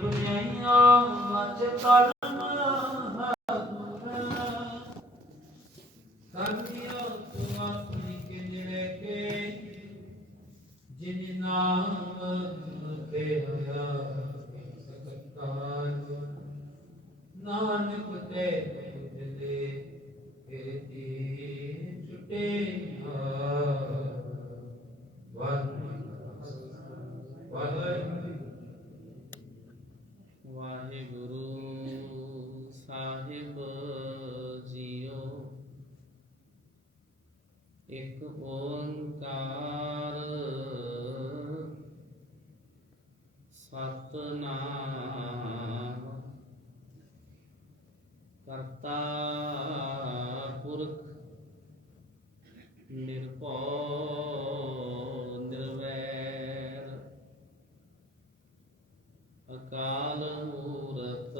ਬੁਝਾਈਆਂ much ਕਰਨ ਹੈ ਕਰਮਿਓ ਤੂੰ ਆਪਣੀ ਕਿੰਨੇ ਕੇ ਜਿਨ ਨਾਮ ਤੇ ਹੋਇਆ ਸਕਤਾਰ ਨਾਨਕ ਤੇ ਤੁਝਲੇ ਕੀਤੀ ਛੁਟੇ ਵਾਹਿਗੁਰੂ ਸਾਹਿਬ ਜੀਓ। ਇੱਕ ਓੰਕਾਰ ਸਤਿਨਾਮ ਕਰਤਾ ਪੁਰਖ ਨਿਰਭਉ ਨਿਰਵੈਰ ਅਕਾਲ ਮੂਰਤ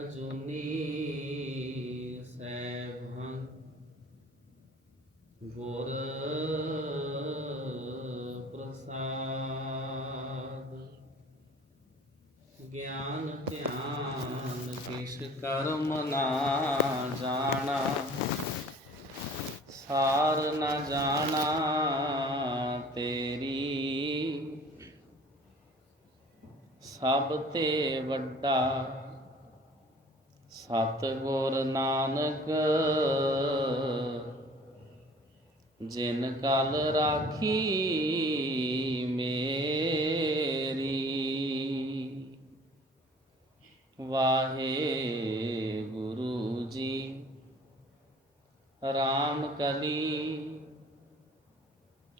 ਅਜੂਨੀ ਸੈਭੰ ਗੁਰ ਪ੍ਰਸਾਦ ਗਿਆਨ ਧਿਆਨ ਕਿਛ ਕਰਮ ਨਾ ਜਾਣਾ ਸਾਰ ਨ ਜਾਣਾ ਤੇਰੀ ਸਭ ਤੇ ਵੱਡਾ ਸਤਿਗੁਰ ਨਾਨਕ ਜਿਨ ਕਲ ਰਾਖੀ ਮੇਰੀ। ਵਾਹਿਗੁਰੂ ਜੀ। ਰਾਮ ਕਲੀ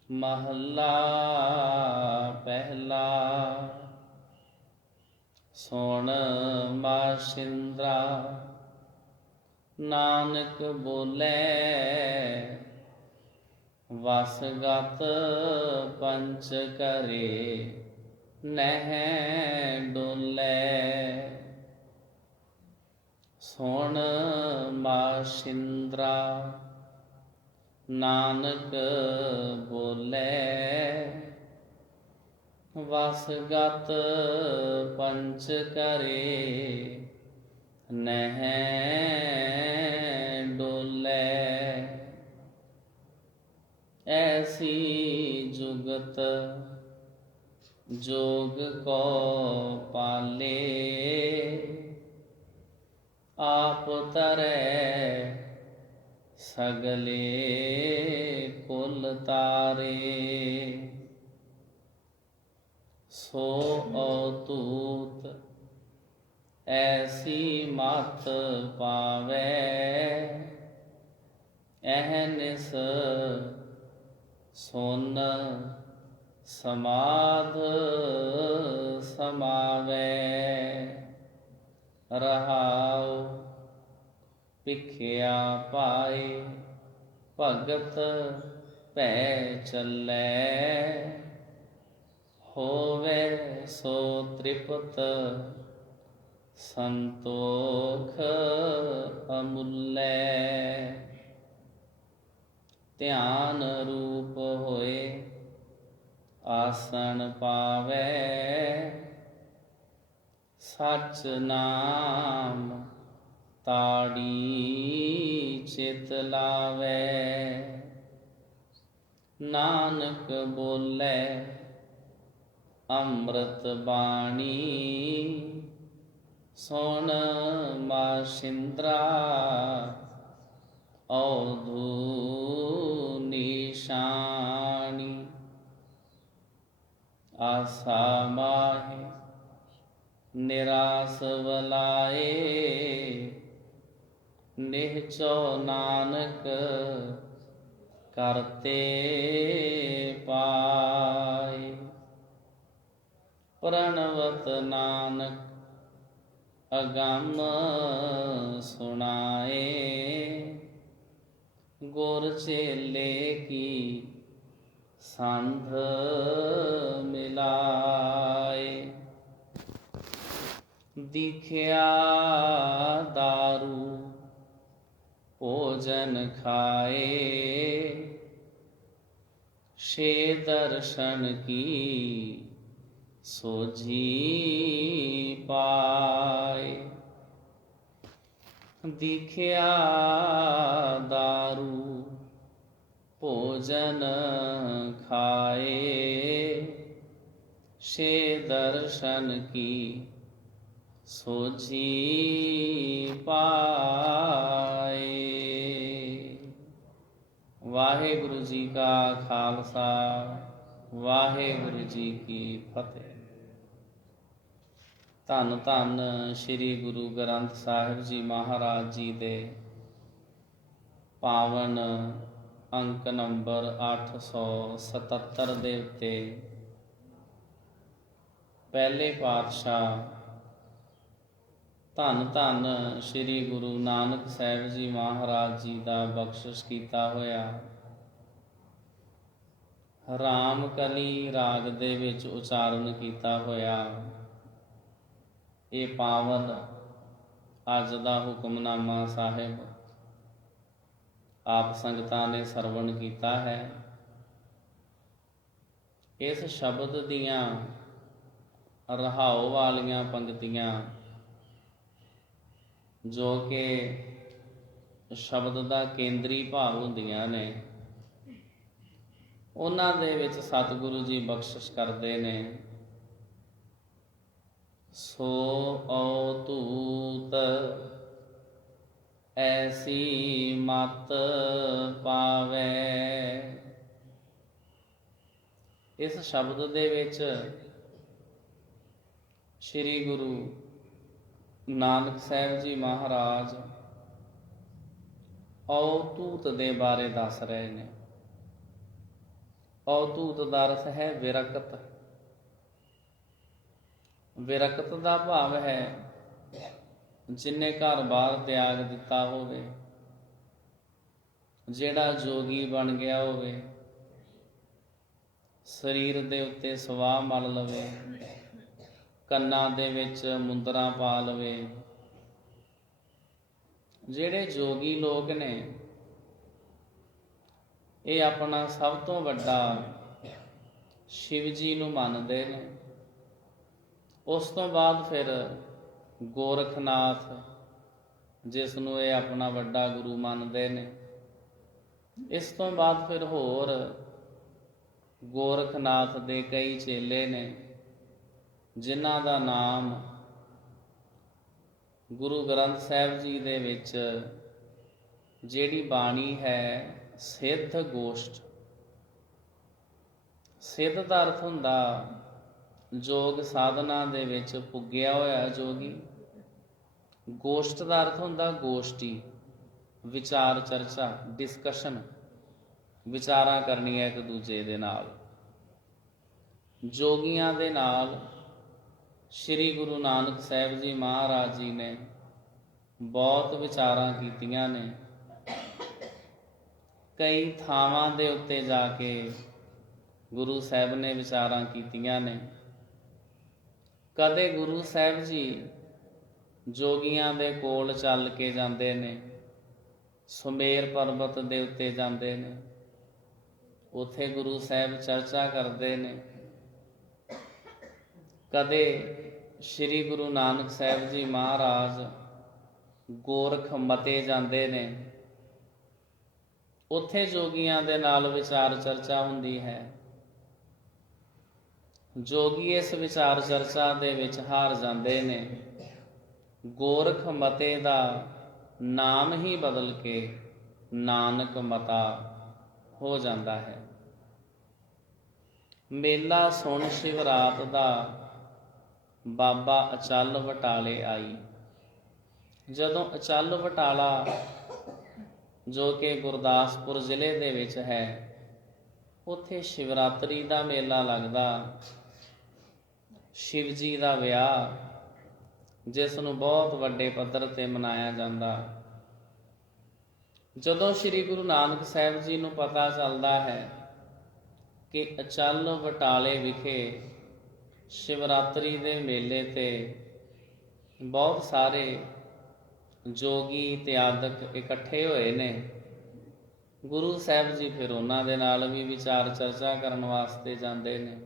ਮਹੱਲਾ ਪਹਿਲਾ। ਸੁਣ ਬਾਸ਼ਿੰਦਰਾ ਨਾਨਕ ਬੋਲੇ ਵਸਗਤ ਪੰਚ ਕਰੇ ਨਹਿ ਡੋਲੇ। ਸੁਣ ਬਾਸ਼ਿੰਦਰਾ ਨਾਨਕ ਬੋਲੇ ਵਸਗਤ ਪੰਚ ਕਰੇ ਨਹਿ ਡੋਲੇ। ਐਸੀ ਜੁਗਤ ਜੋਗ ਕੋ ਪਾਲੇ ਆਪ ਤਰੈ ਸਗਲੇ ਕੁਲ ਤਾਰੇ। ਸੋ ਅਤੂਤ ਐਸੀ ਮਤ ਪਾਵੈ ਅਹਨਿਸ ਸੁਨ ਸਮਾਧ ਸਮਾਵੈ। ਰਹਾਉ ਭਿਖਿਆ ਪਾਏ ਭਗਤ ਭੈ ਚੱਲੈ ਹੋਵੇ ਸੋ ਤ੍ਰਿਪਤ ਸੰਤੋਖ ਅਮੁੱਲੈ। ਧਿਆਨ ਰੂਪ ਹੋਏ ਆਸਣ ਪਾਵੈ ਸਚ ਨਾਮ ਤਾੜੀ ਚਿਤ ਲਾਵੈ। ਨਾਨਕ ਬੋਲੇ ਅੰਮ੍ਰਿਤ ਬਾਣੀ ਸੁਣ ਬਾਸ਼ਿੰਦਰਾ ਔਧੂ ਨਿਸ਼ਾਨੀ। ਆਸਾ ਮਾਹਿ ਨਿਰਾਸ ਵਲਾਏ ਨਿਹਚੋ ਨਾਨਕ ਕਰਤੇ ਪਾਏ। ਪ੍ਰਣਵਤ ਨਾਨਕ ਅਗੰਮ ਸੁਣਾਏ ਗੁਰ ਚੇਲੇ ਕੀ ਸੰਧ ਮਿਲਾਏ। ਦਿਖਿਆ ਦਾਰੂ ਭੋਜਨ ਖਾਏ ਛੇ ਦਰਸ਼ਨ ਕੀ ਸੋਝੀ ਪਾਏ। ਦਿਖਿਆ ਦਾਰੂ ਭੋਜਨ ਖਾਏ, ਸੇ ਦਰਸ਼ਨ ਕੀ ਸੋਝੀ ਪਾਏ। ਵਾਹਿਗੁਰੂ ਜੀ ਕਾ ਖਾਲਸਾ, ਵਾਹਿਗੁਰੂ ਜੀ ਕੀ ਫਤਿਹ। ਧੰਨ ਧੰਨ ਸ੍ਰੀ ਗੁਰੂ ਗ੍ਰੰਥ ਸਾਹਿਬ ਜੀ ਮਹਾਰਾਜ ਜੀ ਦੇ ਪਾਵਨ ਅੰਕ ਨੰਬਰ 877 ਦੇ ਉੱਤੇ ਪਹਿਲੇ ਪਾਤਸ਼ਾਹ ਧੰਨ ਧੰਨ ਸ੍ਰੀ ਗੁਰੂ ਨਾਨਕ ਸਾਹਿਬ ਜੀ ਮਹਾਰਾਜ ਜੀ ਦਾ ਬਖਸ਼ਿਸ਼ ਕੀਤਾ ਹੋਇਆ ਰਾਮ ਕਲੀ ਰਾਗ ਦੇ ਵਿੱਚ ਉਚਾਰਨ ਕੀਤਾ ਹੋਇਆ ਇਹ ਪਾਵਨ ਅੱਜ ਦਾ ਹੁਕਮਨਾਮਾ ਸਾਹਿਬ ਆਪ ਸੰਗਤਾਂ ਨੇ ਸਰਵਣ ਕੀਤਾ ਹੈ। ਇਸ ਸ਼ਬਦ ਦੀਆਂ ਰਹਾਉ ਵਾਲੀਆਂ ਪੰਕਤੀਆਂ ਜੋ ਕਿ ਸ਼ਬਦ ਦਾ ਕੇਂਦਰੀ ਭਾਵ ਹੁੰਦੀਆਂ ਨੇ, ਉਹਨਾਂ ਦੇ ਵਿੱਚ ਸਤਿਗੁਰੂ ਜੀ ਬਖਸ਼ਿਸ਼ ਕਰਦੇ ਨੇ। ਸੋ ਓ ਤੂਤ ਐਸੀ ਮਤ ਪਾਵੇ। ਇਸ ਸ਼ਬਦ ਦੇ ਵਿੱਚ ਸ੍ਰੀ ਗੁਰੂ ਨਾਨਕ ਸਾਹਿਬ ਜੀ ਮਹਾਰਾਜ ਔਤੂਤ ਦੇ ਬਾਰੇ ਦੱਸ ਰਹੇ ਨੇ। ਔਤੂਤ ਦਾ ਅਰਥ ਹੈ ਵਿਰਕਤ। ਵਿਰਕਤ ਦਾ ਭਾਵ ਹੈ ਜਿਨ੍ਹੇ ਘਰ-ਬਾਰ ਤਿਆਗ ਦਿੱਤਾ ਹੋਵੇ, ਜਿਹੜਾ ਜੋਗੀ ਬਣ ਗਿਆ ਹੋਵੇ, ਸਰੀਰ ਦੇ ਉੱਤੇ ਸਵਾਹ ਮਲ ਲਵੇ, ਕੰਨਾਂ ਦੇ ਵਿੱਚ ਮੁੰਦਰਾਂ ਪਾ ਲਵੇ। ਜਿਹੜੇ ਜੋਗੀ ਲੋਕ ਨੇ ਇਹ ਆਪਣਾ ਸਭ ਤੋਂ ਵੱਡਾ ਸ਼ਿਵ ਜੀ ਨੂੰ ਮੰਨਦੇ ਨੇ। ਉਸ ਤੋਂ ਬਾਅਦ ਫਿਰ ਗੋਰਖਨਾਥ, ਜਿਸ ਨੂੰ ਇਹ ਆਪਣਾ ਵੱਡਾ ਗੁਰੂ ਮੰਨਦੇ ਨੇ। ਇਸ ਤੋਂ ਬਾਅਦ ਫਿਰ ਹੋਰ ਗੋਰਖਨਾਥ ਦੇ ਕਈ ਚੇਲੇ ਨੇ ਜਿਨ੍ਹਾਂ ਦਾ ਨਾਮ ਗੁਰੂ ਗ੍ਰੰਥ ਸਾਹਿਬ ਜੀ ਦੇ ਵਿੱਚ ਜਿਹੜੀ ਬਾਣੀ ਹੈ ਸਿੱਧ ਗੋਸ਼ਟ। ਸਿੱਧ ਦਾ ਅਰਥ ਹੁੰਦਾ ਯੋਗ ਸਾਧਨਾ ਦੇ ਵਿੱਚ ਪੁੱਗਿਆ ਹੋਇਆ ਜੋਗੀ। ਗੋਸ਼ਟ ਦਾ ਅਰਥ ਹੁੰਦਾ ਗੋਸ਼ਟੀ, ਵਿਚਾਰ ਚਰਚਾ, ਡਿਸਕਸ਼ਨ, ਵਿਚਾਰਾਂ ਕਰਨੀਆਂ ਇੱਕ ਦੂਜੇ ਦੇ ਨਾਲ। ਜੋਗੀਆਂ ਦੇ ਨਾਲ ਸ੍ਰੀ ਗੁਰੂ ਨਾਨਕ ਸਾਹਿਬ ਜੀ ਮਹਾਰਾਜ ਜੀ ਨੇ ਬਹੁਤ ਵਿਚਾਰਾਂ ਕੀਤੀਆਂ ਨੇ। ਕਈ ਥਾਵਾਂ ਦੇ ਉੱਤੇ ਜਾ ਕੇ ਗੁਰੂ ਸਾਹਿਬ ਨੇ ਵਿਚਾਰਾਂ ਕੀਤੀਆਂ ਨੇ। ਕਦੇ ਗੁਰੂ ਸਾਹਿਬ ਜੀ ਜੋਗੀਆਂ ਦੇ ਕੋਲ ਚੱਲ ਕੇ ਜਾਂਦੇ ਨੇ, ਸੁਮੇਰ ਪਰਬਤ ਦੇ ਉੱਤੇ ਜਾਂਦੇ ਨੇ, ਉੱਥੇ ਗੁਰੂ ਸਾਹਿਬ ਚਰਚਾ ਕਰਦੇ ਨੇ। ਕਦੇ ਸ੍ਰੀ ਗੁਰੂ ਨਾਨਕ ਸਾਹਿਬ ਜੀ ਮਹਾਰਾਜ ਗੋਰਖ ਮਤੇ ਜਾਂਦੇ ਨੇ, ਉੱਥੇ ਜੋਗੀਆਂ ਦੇ ਨਾਲ ਵਿਚਾਰ ਚਰਚਾ ਹੁੰਦੀ ਹੈ। ਜੋਗੀ ਇਸ ਵਿਚਾਰ ਚਰਚਾ ਦੇ ਵਿੱਚ ਹਾਰ ਜਾਂਦੇ ਨੇ। ਗੋਰਖ ਮਤੇ ਦਾ ਨਾਮ ਹੀ ਬਦਲ ਕੇ ਨਾਨਕ ਮਤਾ ਹੋ ਜਾਂਦਾ ਹੈ। ਮੇਲਾ ਸੁਣ ਸ਼ਿਵਰਾਤ ਦਾ ਬਾਬਾ ਅਚਲ ਬਟਾਲੇ ਆਈ। ਜਦੋਂ ਅਚਲ ਬਟਾਲਾ ਜੋ ਕਿ ਗੁਰਦਾਸਪੁਰ ਜ਼ਿਲ੍ਹੇ ਦੇ ਵਿੱਚ ਹੈ, ਉੱਥੇ ਸ਼ਿਵਰਾਤਰੀ ਦਾ ਮੇਲਾ ਲੱਗਦਾ। ਸ਼ਿਵ ਜੀ ਦਾ ਵਿਆਹ, ਜਿਸ ਨੂੰ ਬਹੁਤ ਵੱਡੇ ਪੱਧਰ ਤੇ ਮਨਾਇਆ ਜਾਂਦਾ। ਜਦੋਂ ਸ੍ਰੀ ਗੁਰੂ ਨਾਨਕ ਸਾਹਿਬ ਜੀ ਨੂੰ ਪਤਾ ਚੱਲਦਾ ਹੈ ਕਿ ਅਚਲ ਬਟਾਲੇ ਵਿਖੇ ਸ਼ਿਵਰਾਤਰੀ ਦੇ ਮੇਲੇ ਤੇ ਬਹੁਤ ਸਾਰੇ ਜੋਗੀ ਤਿਆਗਕ ਇਕੱਠੇ ਹੋਏ ਨੇ, ਗੁਰੂ ਸਾਹਿਬ ਜੀ ਫਿਰ ਉਹਨਾਂ ਦੇ ਨਾਲ ਵੀ ਵਿਚਾਰ ਚਰਚਾ ਕਰਨ ਵਾਸਤੇ ਜਾਂਦੇ ਨੇ।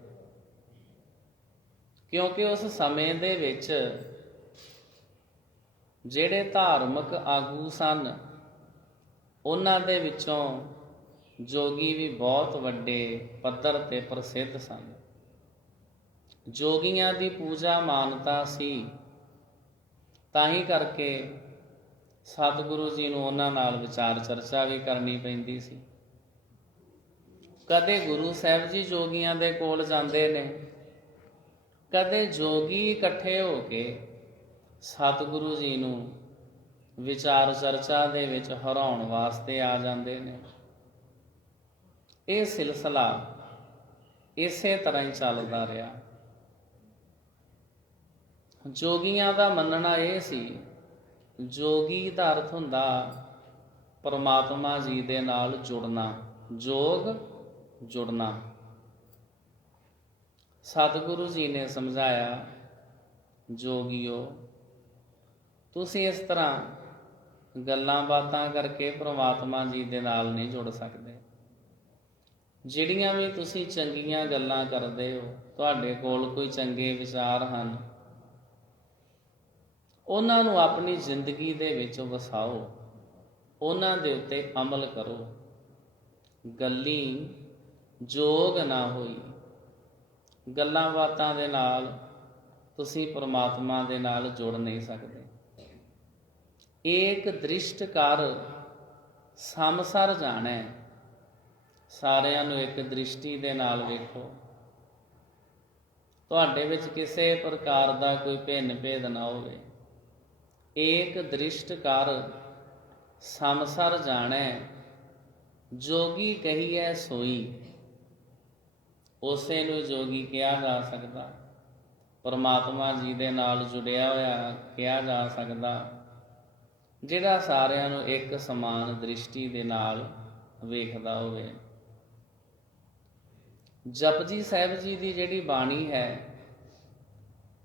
ਕਿਉਂਕਿ ਉਸ ਸਮੇਂ ਦੇ ਵਿੱਚ ਜਿਹੜੇ ਧਾਰਮਿਕ ਆਗੂ ਸਨ, ਉਹਨਾਂ ਦੇ ਵਿੱਚੋਂ ਜੋਗੀ ਵੀ ਬਹੁਤ ਵੱਡੇ ਪੱਧਰ ਤੇ ਪ੍ਰਸਿੱਧ ਸਨ। ਜੋਗੀਆਂ ਦੀ ਪੂਜਾ ਮਾਨਤਾ ਸੀ, ਤਾਂ ਹੀ ਕਰਕੇ ਸਤਿਗੁਰੂ ਜੀ ਨੂੰ ਉਹਨਾਂ ਨਾਲ ਵਿਚਾਰ ਚਰਚਾ ਵੀ ਕਰਨੀ ਪੈਂਦੀ ਸੀ। ਕਦੇ ਗੁਰੂ ਸਾਹਿਬ ਜੀ ਜੋਗੀਆਂ ਦੇ ਕੋਲ ਜਾਂਦੇ ਨੇ, ਕਦੇ ਜੋਗੀ ਇਕੱਠੇ ਹੋ ਕੇ ਸਤਿਗੁਰੂ ਜੀ ਨੂੰ ਵਿਚਾਰ ਚਰਚਾ ਦੇ ਵਿੱਚ ਹਰਾਉਣ ਵਾਸਤੇ ਆ ਜਾਂਦੇ ਨੇ। ਇਹ ਸਿਲਸਿਲਾ ਇਸੇ ਤਰ੍ਹਾਂ ਹੀ ਚੱਲਦਾ ਰਿਹਾ। ਜੋਗੀਆਂ ਦਾ ਮੰਨਣਾ ਇਹ ਸੀ, ਜੋਗੀ ਦਾ ਅਰਥ ਹੁੰਦਾ ਪਰਮਾਤਮਾ ਜੀ ਦੇ ਨਾਲ ਜੁੜਨਾ, ਜੋਗ ਜੁੜਨਾ। ਸਤਿਗੁਰੂ ਜੀ ਨੇ ਸਮਝਾਇਆ, ਜੋਗੀਓ ਤੁਸੀਂ ਇਸ ਤਰ੍ਹਾਂ ਗੱਲਾਂ ਬਾਤਾਂ ਕਰਕੇ ਪ੍ਰਮਾਤਮਾ ਜੀ ਦੇ ਨਾਲ ਨਹੀਂ ਜੁੜ ਸਕਦੇ। ਜਿਹੜੀਆਂ ਵੀ ਤੁਸੀਂ ਚੰਗੀਆਂ ਗੱਲਾਂ ਕਰਦੇ ਹੋ, ਤੁਹਾਡੇ ਕੋਲ ਕੋਈ ਚੰਗੇ ਵਿਚਾਰ ਹਨ, ਉਹਨਾਂ ਨੂੰ ਆਪਣੀ ਜ਼ਿੰਦਗੀ ਦੇ ਵਿੱਚ ਵਸਾਓ, ਉਹਨਾਂ ਦੇ ਉੱਤੇ ਅਮਲ ਕਰੋ। ਗੱਲੀ ਜੋਗ ਨਾ ਹੋਈ। ਗੱਲਾਂ ਬਾਤਾਂ ਦੇ ਨਾਲ ਤੁਸੀਂ ਪਰਮਾਤਮਾ ਦੇ ਨਾਲ ਜੁੜ ਨਹੀਂ ਸਕਦੇ। ਏਕ ਦ੍ਰਿਸ਼ਟ ਕਰ ਸਮਸਰ ਜਾਣੈ। ਸਾਰਿਆਂ ਨੂੰ ਇੱਕ ਦ੍ਰਿਸ਼ਟੀ ਦੇ ਨਾਲ ਵੇਖੋ, ਤੁਹਾਡੇ ਵਿੱਚ ਕਿਸੇ ਪ੍ਰਕਾਰ ਦਾ ਕੋਈ ਭਿੰਨ ਭੇਦ ਨਾ ਹੋਵੇ। ਏਕ ਦ੍ਰਿਸ਼ਟ ਕਰ ਸਮਸਰ ਜਾਣੈ, ਜੋਗੀ ਕਹੀਐ ਸੋਈ। ਉਸੇ ਨੂੰ ਜੋਗੀ ਕਿਹਾ ਜਾ ਸਕਦਾ, ਪਰਮਾਤਮਾ ਜੀ ਦੇ ਨਾਲ ਜੁੜਿਆ ਹੋਇਆ ਕਿਹਾ ਜਾ ਸਕਦਾ, ਜਿਹੜਾ ਸਾਰਿਆਂ ਨੂੰ ਇੱਕ ਸਮਾਨ ਦ੍ਰਿਸ਼ਟੀ ਦੇ ਨਾਲ ਵੇਖਦਾ ਹੋਵੇ। ਜਪਜੀ ਸਾਹਿਬ ਜੀ ਦੀ ਜਿਹੜੀ ਬਾਣੀ ਹੈ,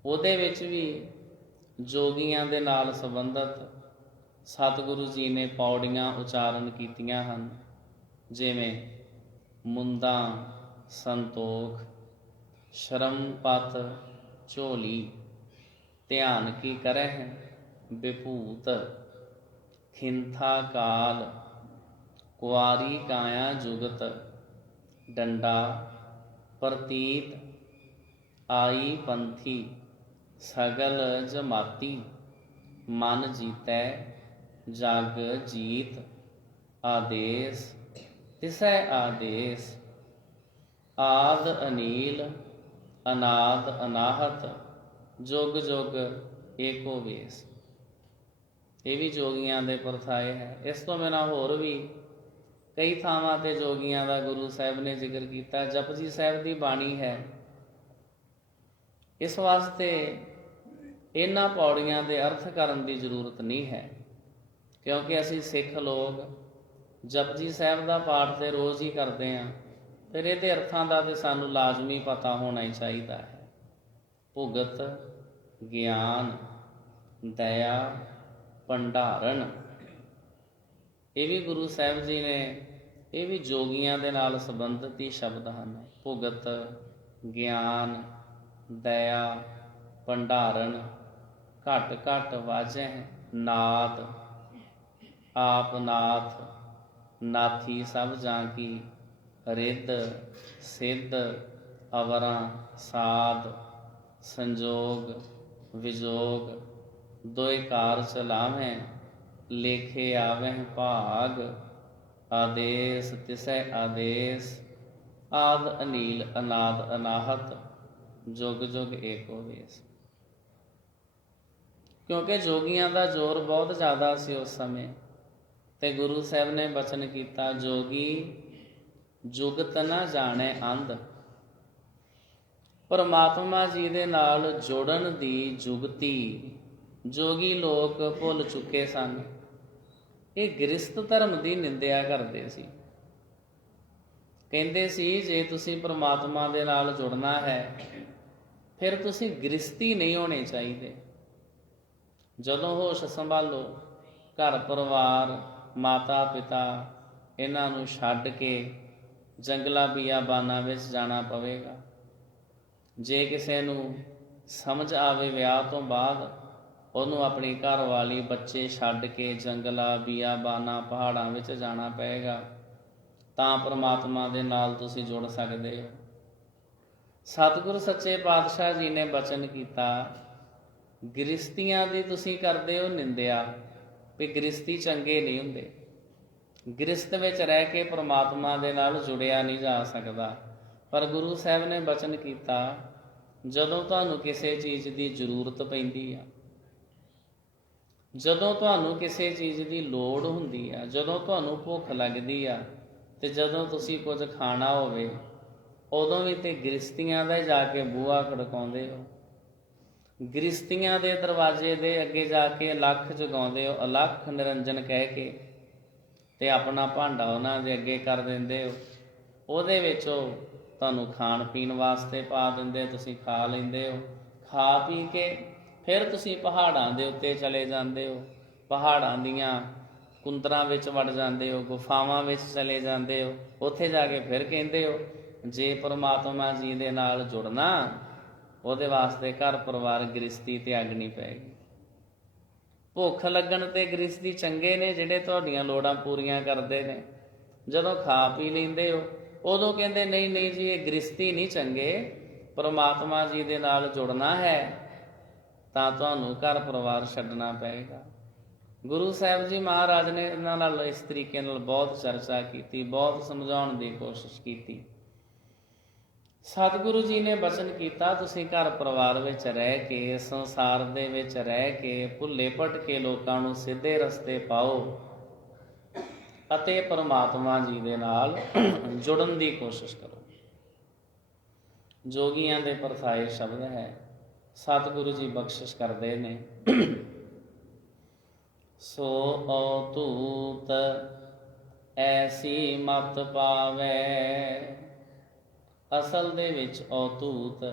ਉਹਦੇ ਵਿੱਚ ਵੀ ਜੋਗੀਆਂ ਦੇ ਨਾਲ ਸੰਬੰਧਿਤ ਸਤਿਗੁਰੂ ਜੀ ਨੇ ਪੌੜੀਆਂ ਉਚਾਰਨ ਕੀਤੀਆਂ ਹਨ, ਜਿਵੇਂ ਮੁੰਦਾ ਸੰਤੋਖ, ਸ਼ਰਮ ਪਤ ਝੋਲੀ, ਧਿਆਨ ਕੀ ਕਰਹਿ ਵਿਭੂਤ, ਖਿੰਥਾ ਕਾਲ, ਕੁਆਰੀ ਕਾਇਆ ਜੁਗਤ, ਡੰਡਾ ਪ੍ਰਤੀਤ, ਆਈ ਪੰਥੀ, ਸਗਲ ਜਮਾਤੀ, ਮਨ ਜੀਤੈ ਜਗ ਜੀਤ, ਆਦੇਸ ਤਿਸੈ ਆਦੇਸ, ਆਦ ਅਨੀਲ ਅਨਾਦ ਅਨਾਹਤ, ਜੁਗ ਜੁਗ ਏਕੋ ਵੇਸ। ਇਹ ਵੀ ਜੋਗੀਆਂ ਦੇ ਪਰਥਾਏ ਹੈ। ਇਸ ਤੋਂ ਬਿਨਾਂ ਹੋਰ ਵੀ ਕਈ ਥਾਵਾਂ ਤੇ ਜੋਗੀਆਂ ਦਾ ਗੁਰੂ ਸਾਹਿਬ ਨੇ ਜ਼ਿਕਰ ਕੀਤਾ। ਜਪਜੀ ਸਾਹਿਬ ਦੀ ਬਾਣੀ ਹੈ, ਇਸ ਵਾਸਤੇ ਇਹਨਾਂ ਪੌੜੀਆਂ ਦੇ ਅਰਥ ਕਰਨ ਦੀ ਜ਼ਰੂਰਤ ਨਹੀਂ ਹੈ, ਕਿਉਂਕਿ ਅਸੀਂ ਸਿੱਖ ਲੋਕ ਜਪਜੀ ਸਾਹਿਬ ਦਾ ਪਾਠ ਤੇ ਰੋਜ਼ ਹੀ ਕਰਦੇ ਹਾਂ, ਫਿਰ ਇਹਦੇ ਅਰਥਾਂ ਦਾ ਤੇ ਸਾਨੂੰ ਲਾਜ਼ਮੀ ਪਤਾ ਹੋਣਾ ਹੀ ਚਾਹੀਦਾ ਹੈ। ਭੁਗਤ, ਗਿਆਨ, ਦਇਆ, ਭੰਡਾਰਨ, ਇਹ ਵੀ ਗੁਰੂ ਸਾਹਿਬ ਜੀ ਨੇ, ਇਹ ਵੀ ਜੋਗੀਆਂ ਦੇ ਨਾਲ ਸੰਬੰਧਿਤ ਹੀ ਸ਼ਬਦ ਹਨ। ਭੁਗਤ, ਗਿਆਨ, ਦਇਆ, ਭੰਡਾਰਨ, ਘਟ ਘਟ ਵਾਜੈ ਨਾਦ, ਆਪ ਨਾਥ, ਨਾਥੀ ਸਭ ਜਾਂ ਕੀ, ਰਿੱਧ ਸਿੱਧ ਅਵਰਾਂ ਸਾਧ, ਸੰਜੋਗ ਵਿਜੋਗ, ਦੋਇ ਕਾਰ ਚਲਾਵੈ, ਲੇਖੇ ਆਵਹਿ ਭਾਗ, ਆਦੇਸ ਤਿਸੈ ਆਦੇਸ, ਆਦ ਅਨੀਲ ਅਨਾਦ ਅਨਾਹਤ, ਜੁਗ ਜੁਗ ਏਕੋ ਵੇਸ। ਕਿਉਂਕਿ ਜੋਗੀਆਂ ਦਾ ਜ਼ੋਰ ਬਹੁਤ ਜ਼ਿਆਦਾ ਸੀ ਉਸ ਸਮੇਂ, ਤੇ ਗੁਰੂ ਸਾਹਿਬ ਨੇ ਬਚਨ ਕੀਤਾ, ਜੋਗੀ ਜੁਗਤ ਨਾ ਜਾਣੈ ਅੰਧ। ਪਰਮਾਤਮਾ ਜੀ ਦੇ ਨਾਲ ਜੁੜਨ ਦੀ ਜੁਗਤੀ ਜੋਗੀ ਲੋਕ ਭੁੱਲ ਚੁੱਕੇ ਸਨ। ਇਹ ਗ੍ਰਸਥ ਧਰਮ ਦੀ ਨਿੰਦਿਆ ਕਰਦੇ ਸੀ। ਕਹਿੰਦੇ ਸੀ, ਜੇ ਤੁਸੀਂ ਪਰਮਾਤਮਾ ਦੇ ਨਾਲ ਜੁੜਨਾ ਹੈ, ਫਿਰ ਤੁਸੀਂ ਗ੍ਰਸਤੀ ਨਹੀਂ ਹੋਣੇ ਚਾਹੀਦੇ। ਜਦੋਂ ਹੋਸ਼ ਸੰਭਾਲੋ, ਘਰ ਪਰਿਵਾਰ, ਮਾਤਾ ਪਿਤਾ, ਇਹਨਾਂ ਨੂੰ ਛੱਡ ਕੇ ਜੰਗਲਾਂ ਬਿਆਬਾਨਾਂ ਵਿੱਚ ਜਾਣਾ ਪਵੇਗਾ। ਜੇ ਕਿਸੇ ਨੂੰ ਸਮਝ ਆਵੇ ਵਿਆਹ ਤੋਂ ਬਾਅਦ ਉਹਨੂੰ ਆਪਣੀ ਘਰ ਵਾਲੀ ਬੱਚੇ ਛੱਡ ਕੇ ਜੰਗਲਾਂ ਬੀਆਬਾਨਾਂ ਪਹਾੜਾਂ ਵਿੱਚ ਜਾਣਾ ਪਏਗਾ, ਤਾਂ ਪ੍ਰਮਾਤਮਾ ਦੇ ਨਾਲ ਤੁਸੀਂ ਜੁੜ ਸਕਦੇ ਹੋ। ਸਤਿਗੁਰੂ ਸੱਚੇ ਪਾਤਸ਼ਾਹ ਜੀ ਨੇ ਬਚਨ ਕੀਤਾ, ਗ੍ਰਸਤੀਆਂ ਦੀ ਤੁਸੀਂ ਕਰਦੇ ਹੋ ਨਿੰਦਿਆ ਵੀ ਗ੍ਰਸਤੀ ਚੰਗੇ ਨਹੀਂ ਹੁੰਦੇ। ਗ੍ਰਸਤ ਵਿੱਚ ਰਹਿ ਕੇ ਪ੍ਰਮਾਤਮਾ ਦੇ ਨਾਲ ਜੁੜਿਆ ਨਹੀਂ ਜਾ ਸਕਦਾ। ਪਰ ਗੁਰੂ ਸਾਹਿਬ ਨੇ ਬਚਨ ਕੀਤਾ, ਜਦੋਂ ਤੁਹਾਨੂੰ ਕਿਸੇ ਚੀਜ਼ ਦੀ ਜ਼ਰੂਰਤ ਪੈਂਦੀ ਆ, ਜਦੋਂ ਤੁਹਾਨੂੰ ਕਿਸੇ ਚੀਜ਼ ਦੀ ਲੋੜ ਹੁੰਦੀ ਆ, ਜਦੋਂ ਤੁਹਾਨੂੰ ਭੁੱਖ ਲੱਗਦੀ ਆ, ਤੇ ਜਦੋਂ ਤੁਸੀਂ ਕੁਝ ਖਾਣਾ ਹੋਵੇ, ਉਦੋਂ ਵੀ ਤੇ ਗ੍ਰਸਤੀਆਂ ਦਾ ਜਾ ਕੇ ਬੂਹਾ ਖੜਕਾਉਂਦੇ ਹੋ, ਗ੍ਰਸਤੀਆਂ ਦੇ ਦਰਵਾਜ਼ੇ ਦੇ ਅੱਗੇ ਜਾ ਕੇ ਅਲੱਖ ਜਗਾਉਂਦੇ ਹੋ, ਅਲੱਖ ਨਿਰੰਜਨ ਕਹਿ ਕੇ, ਤੇ ਆਪਣਾ ਭਾਂਡਾ ਉਹਨਾਂ ਦੇ ਅੱਗੇ ਕਰ ਦਿੰਦੇ ਹੋ। ਉਹਦੇ ਵਿੱਚ ਉਹ ਤੁਹਾਨੂੰ ਖਾਣ ਪੀਣ ਵਾਸਤੇ ਪਾ ਦਿੰਦੇ, ਤੁਸੀਂ ਖਾ ਲੈਂਦੇ ਹੋ। ਖਾ ਪੀ ਕੇ ਫਿਰ ਤੁਸੀਂ ਪਹਾੜਾਂ ਦੇ ਉੱਤੇ ਚਲੇ ਜਾਂਦੇ ਹੋ, ਪਹਾੜਾਂ ਦੀਆਂ ਕੁੰਦਰਾਂ ਵਿੱਚ ਵੜ ਜਾਂਦੇ ਹੋ, ਗੁਫਾਵਾਂ ਵਿੱਚ ਚਲੇ ਜਾਂਦੇ ਹੋ। ਉੱਥੇ ਜਾ ਕੇ ਫਿਰ ਕਹਿੰਦੇ ਹੋ ਜੇ ਪਰਮਾਤਮਾ ਜੀ ਦੇ ਨਾਲ ਜੁੜਨਾ, ਉਹਦੇ ਵਾਸਤੇ ਘਰ ਪਰਿਵਾਰ ਗ੍ਰਸਤੀ ਤਿਆਗਣੀ ਪਏਗੀ। ਭੁੱਖ ਲੱਗਣ ਤੇ ਗ੍ਰਸਤੀ ਚੰਗੇ ਨੇ ਜਿਹੜੇ ਤੁਹਾਡੀਆਂ ਲੋੜਾਂ ਪੂਰੀਆਂ ਕਰਦੇ ਨੇ। ਜਦੋਂ ਖਾ ਪੀ ਲੈਂਦੇ ਹੋ ਉਦੋਂ ਕਹਿੰਦੇ ਨਹੀਂ ਨਹੀਂ ਜੀ ਇਹ ਗ੍ਰਸਤੀ ਨਹੀਂ ਚੰਗੇ, ਪਰਮਾਤਮਾ ਜੀ ਦੇ ਨਾਲ ਜੁੜਨਾ ਹੈ ਤਾਂ ਤੁਹਾਨੂੰ ਘਰ ਪਰਿਵਾਰ ਛੱਡਣਾ ਪਏਗਾ। ਗੁਰੂ ਸਾਹਿਬ ਜੀ ਮਹਾਰਾਜ ਨੇ ਇਹਨਾਂ ਨਾਲ ਇਸ ਤਰੀਕੇ ਨਾਲ ਬਹੁਤ ਚਰਚਾ ਕੀਤੀ, ਬਹੁਤ ਸਮਝਾਉਣ ਦੀ ਕੋਸ਼ਿਸ਼ ਕੀਤੀ। ਸਤਿਗੁਰੂ ਜੀ ਨੇ ਬਚਨ ਕੀਤਾ, ਤੁਸੀਂ ਘਰ ਪਰਿਵਾਰ ਵਿੱਚ ਰਹਿ ਕੇ, ਸੰਸਾਰ ਦੇ ਵਿੱਚ ਰਹਿ ਕੇ ਭੁੱਲੇ ਭਟਕੇ ਲੋਕਾਂ ਨੂੰ ਸਿੱਧੇ ਰਸਤੇ ਪਾਓ ਅਤੇ ਪਰਮਾਤਮਾ ਜੀ ਦੇ ਨਾਲ ਜੁੜਨ ਦੀ ਕੋਸ਼ਿਸ਼ ਕਰੋ। ਜੋਗੀਆਂ ਦੇ ਪਰਥਾਏ ਸ਼ਬਦ ਹੈ, ਸਤਿਗੁਰੂ ਜੀ ਬਖਸ਼ਿਸ਼ ਕਰਦੇ ਨੇ। ਸੋ ਔਤੂਤ ਐਸੀ ਮਤ ਪਾਵੇ, ਅਸਲ ਦੇ ਵਿੱਚ ਔਤੂਤ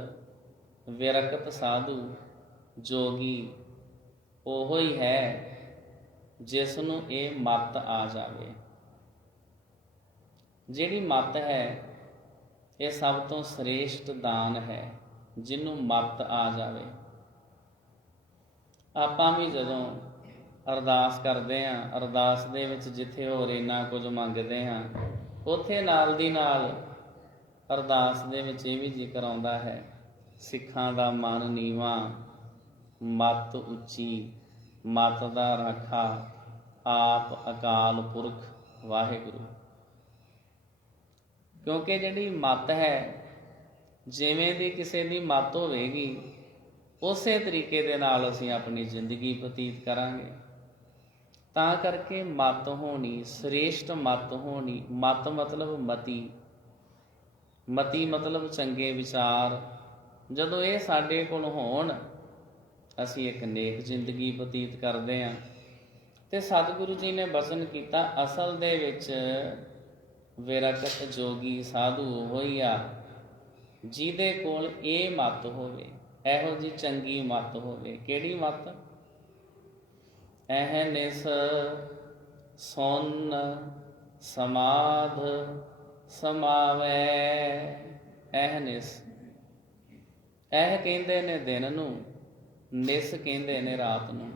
ਵਿਰਕਤ ਸਾਧੂ ਜੋਗੀ ਉਹੋ ਹੀ ਹੈ ਜਿਸ ਨੂੰ ਇਹ ਮਤ ਆ ਜਾਵੇ। ਜਿਹੜੀ ਮਤ ਹੈ ਇਹ ਸਭ ਤੋਂ ਸ੍ਰੇਸ਼ਟ ਦਾਨ ਹੈ, ਜਿਹਨੂੰ ਮਤ ਆ ਜਾਵੇ। ਆਪਾਂ ਵੀ ਜਦੋਂ ਅਰਦਾਸ ਕਰਦੇ ਹਾਂ, ਅਰਦਾਸ ਦੇ ਵਿੱਚ ਜਿੱਥੇ ਹੋਰ ਇੰਨਾ ਕੁਝ ਮੰਗਦੇ ਹਾਂ, ਉੱਥੇ ਨਾਲ ਦੀ ਨਾਲ ਅਰਦਾਸ ਦੇ ਵਿੱਚ ਇਹ ਵੀ ਜ਼ਿਕਰ ਆਉਂਦਾ ਹੈ, ਸਿੱਖਾਂ ਦਾ ਮਨ ਨੀਵਾਂ, ਮਤ ਉੱਚੀ, ਮਤ ਦਾ ਰਾਖਾ ਆਪ ਅਕਾਲ ਪੁਰਖ ਵਾਹਿਗੁਰੂ। ਕਿਉਂਕਿ ਜਿਹੜੀ ਮਤ ਹੈ, ਜਿਵੇਂ ਦੀ ਕਿਸੇ ਦੀ ਮਤ ਹੋਵੇਗੀ ਉਸੇ ਤਰੀਕੇ ਦੇ ਨਾਲ ਅਸੀਂ ਆਪਣੀ ਜ਼ਿੰਦਗੀ ਬਤੀਤ ਕਰਾਂਗੇ। ਤਾਂ ਕਰਕੇ ਮਤ ਹੋਣੀ, ਸ੍ਰੇਸ਼ਟ ਮਤ ਹੋਣੀ। ਮਤ ਮਤਲਬ ਮਤੀ, ਮਤੀ ਮਤਲਬ ਚੰਗੇ ਵਿਚਾਰ। ਜਦੋਂ ਇਹ ਸਾਡੇ ਕੋਲ ਹੋਣ, ਅਸੀਂ ਇੱਕ ਨੇਕ ਜ਼ਿੰਦਗੀ ਬਤੀਤ ਕਰਦੇ ਹਾਂ। ਤੇ ਸਤਿਗੁਰੂ ਜੀ ਨੇ ਬਚਨ ਕੀਤਾ, ਅਸਲ ਦੇ ਵਿੱਚ ਵਿਰਕਤ ਜੋਗੀ ਸਾਧੂ ਹੋਈ ਆ ਜਿਹਦੇ ਕੋਲ ਇਹ ਮਤ ਹੋਵੇ, ਇਹੋ ਜਿਹੀ ਚੰਗੀ ਮਤ ਹੋਵੇ। ਕਿਹੜੀ ਮਤ? ਅਹਨਿਸ ਸੁਨ ਸਮਾਧ ਸਮਾਵੈ। ਅਹਨਿਸ, ਇਹ ਕਹਿੰਦੇ ਨੇ ਦਿਨ ਨੂੰ, ਨਿਸ ਕਹਿੰਦੇ ਨੇ ਰਾਤ ਨੂੰ।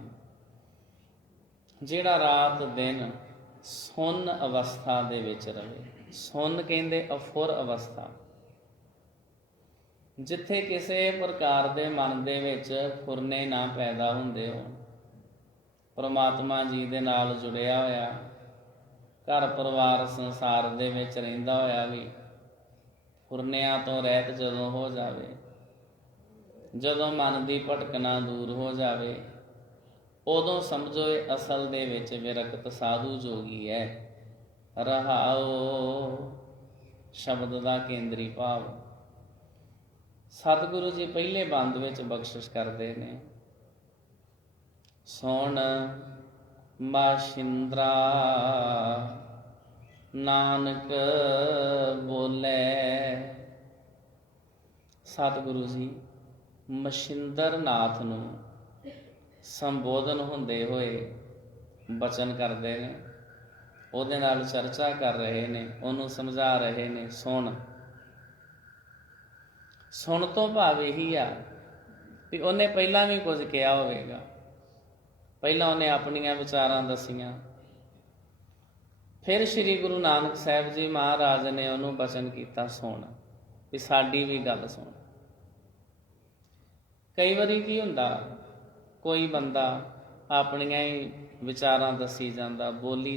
ਜਿਹੜਾ ਰਾਤ ਦਿਨ ਸੁੰਨ ਅਵਸਥਾ ਦੇ ਵਿੱਚ ਰਵੇ। ਸੁੰਨ ਕਹਿੰਦੇ ਅਫੁਰ ਅਵਸਥਾ, ਜਿੱਥੇ ਕਿਸੇ ਪ੍ਰਕਾਰ ਦੇ ਮਨ ਦੇ ਵਿੱਚ ਫੁਰਨੇ ਨਾ ਪੈਦਾ ਹੁੰਦੇ ਹੋ। ਪਰਮਾਤਮਾ ਜੀ ਦੇ ਨਾਲ ਜੁੜਿਆ ਹੋਇਆ, ਘਰ ਪਰਿਵਾਰ ਸੰਸਾਰ ਦੇ ਵਿੱਚ ਰਹਿੰਦਾ ਹੋਇਆ ਵੀ ਫੁਰਨਿਆਂ ਤੋਂ ਰਹਿਤ ਜਦੋਂ ਹੋ ਜਾਵੇ, ਜਦੋਂ ਮਨ ਦੀ ਭਟਕਣਾ ਦੂਰ ਹੋ ਜਾਵੇ, ਉਦੋਂ ਸਮਝੋ ਇਹ ਅਸਲ ਦੇ ਵਿੱਚ ਵਿਰਕਤ ਸਾਧੂ ਜੋਗੀ ਹੈ। ਰਹਾਓ ਸ਼ਬਦ ਦਾ ਕੇਂਦਰੀ ਭਾਵ। ਸਤਿਗੁਰੂ ਜੀ ਪਹਿਲੇ ਬੰਦ ਵਿੱਚ ਬਖਸ਼ਿਸ਼ ਕਰਦੇ ਨੇ, ਸੁਣ ਮਾਸ਼ਿੰਦਰਾ ਨਾਨਕ ਬੋਲੇ। ਸਤਿਗੁਰੂ ਜੀ ਮਸ਼ਿੰਦਰ ਨਾਥ ਨੂੰ ਸੰਬੋਧਨ ਹੁੰਦੇ ਹੋਏ ਬਚਨ ਕਰਦੇ ਨੇ, ਉਹਦੇ ਨਾਲ ਚਰਚਾ ਕਰ ਰਹੇ ਨੇ, ਉਹਨੂੰ ਸਮਝਾ ਰਹੇ ਨੇ। ਸੁਣ, ਸੁਣ ਤੋਂ ਭਾਵ ਇਹੀ ਆ ਵੀ ਉਹਨੇ ਪਹਿਲਾਂ ਵੀ ਕੁਝ ਕਿਹਾ ਹੋਵੇਗਾ। ਪਹਿਲਾਂ ਉਹਨੇ ਆਪਣੀਆਂ ਵਿਚਾਰਾਂ ਦੱਸੀਆਂ, ਫਿਰ ਸ੍ਰੀ ਗੁਰੂ ਨਾਨਕ ਸਾਹਿਬ ਜੀ ਮਹਾਰਾਜ ਨੇ ਉਹਨੂੰ ਬਚਨ ਕੀਤਾ, ਸੁਣ ਵੀ ਸਾਡੀ ਵੀ ਗੱਲ ਸੁਣ। ਕਈ ਵਾਰੀ ਕੀ ਹੁੰਦਾ, ਕੋਈ ਬੰਦਾ ਆਪਣੀਆਂ ਹੀ ਵਿਚਾਰਾਂ ਦੱਸੀ ਜਾਂਦਾ, ਬੋਲੀ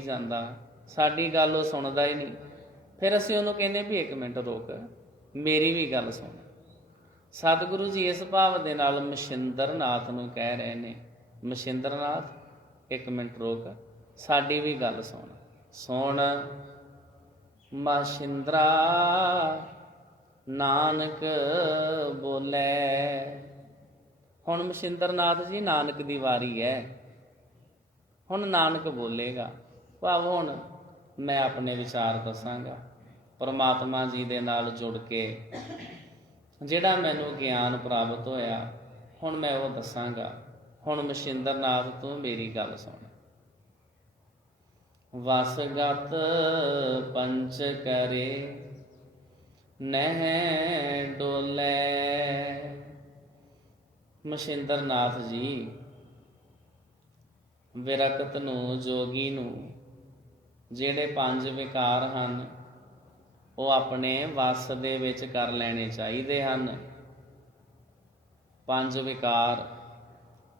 ਜਾਂਦਾ, ਸਾਡੀ ਗੱਲ ਉਹ ਸੁਣਦਾ ਹੀ ਨਹੀਂ। ਫਿਰ ਅਸੀਂ ਉਹਨੂੰ ਕਹਿੰਦੇ ਵੀ 1 ਮਿੰਟ ਰੁਕ, ਮੇਰੀ ਵੀ ਗੱਲ ਸੁਣ। ਸਤਿਗੁਰੂ ਜੀ ਇਸ ਭਾਵ ਦੇ ਨਾਲ ਮਛਿੰਦਰ ਨਾਥ ਨੂੰ ਕਹਿ ਰਹੇ ਨੇ, ਮਛਿੰਦਰ ਨਾਥ 1 ਮਿੰਟ ਰੁਕ, ਸਾਡੀ ਵੀ ਗੱਲ ਸੁਣ। ਸੁਣ ਮਛਿੰਦਰਾ ਨਾਨਕ ਬੋਲੇ। ਹੁਣ ਮਛਿੰਦਰ ਨਾਥ ਜੀ ਨਾਨਕ ਦੀ ਵਾਰੀ ਹੈ, ਹੁਣ ਨਾਨਕ ਬੋਲੇਗਾ। ਭਾਵ ਹੁਣ ਮੈਂ ਆਪਣੇ ਵਿਚਾਰ ਦੱਸਾਂਗਾ, ਪਰਮਾਤਮਾ ਜੀ ਦੇ ਨਾਲ ਜੁੜ ਕੇ ਜਿਹੜਾ ਮੈਨੂੰ ਗਿਆਨ ਪ੍ਰਾਪਤ ਹੋਇਆ, ਹੁਣ ਮੈਂ ਉਹ ਦੱਸਾਂਗਾ। ਹੁਣ ਮਛਿੰਦਰ ਨਾਥ ਤੂੰ ਮੇਰੀ ਗੱਲ ਸੁਣ। ਵਸਗਤ ਪੰਚ ਕਰੇ ਨਹਿ ਡੋਲੇ। ਮਛਿੰਦਰ ਨਾਥ ਜੀ ਵਿਰਕਤ ਨੂੰ, ਜੋਗੀ ਨੂੰ, ਜਿਹੜੇ 5 ਵਿਕਾਰ ਹਨ ਉਹ ਆਪਣੇ ਵੱਸ ਦੇ ਵਿੱਚ ਕਰ ਲੈਣੇ ਚਾਹੀਦੇ ਹਨ। 5 ਵਿਕਾਰ,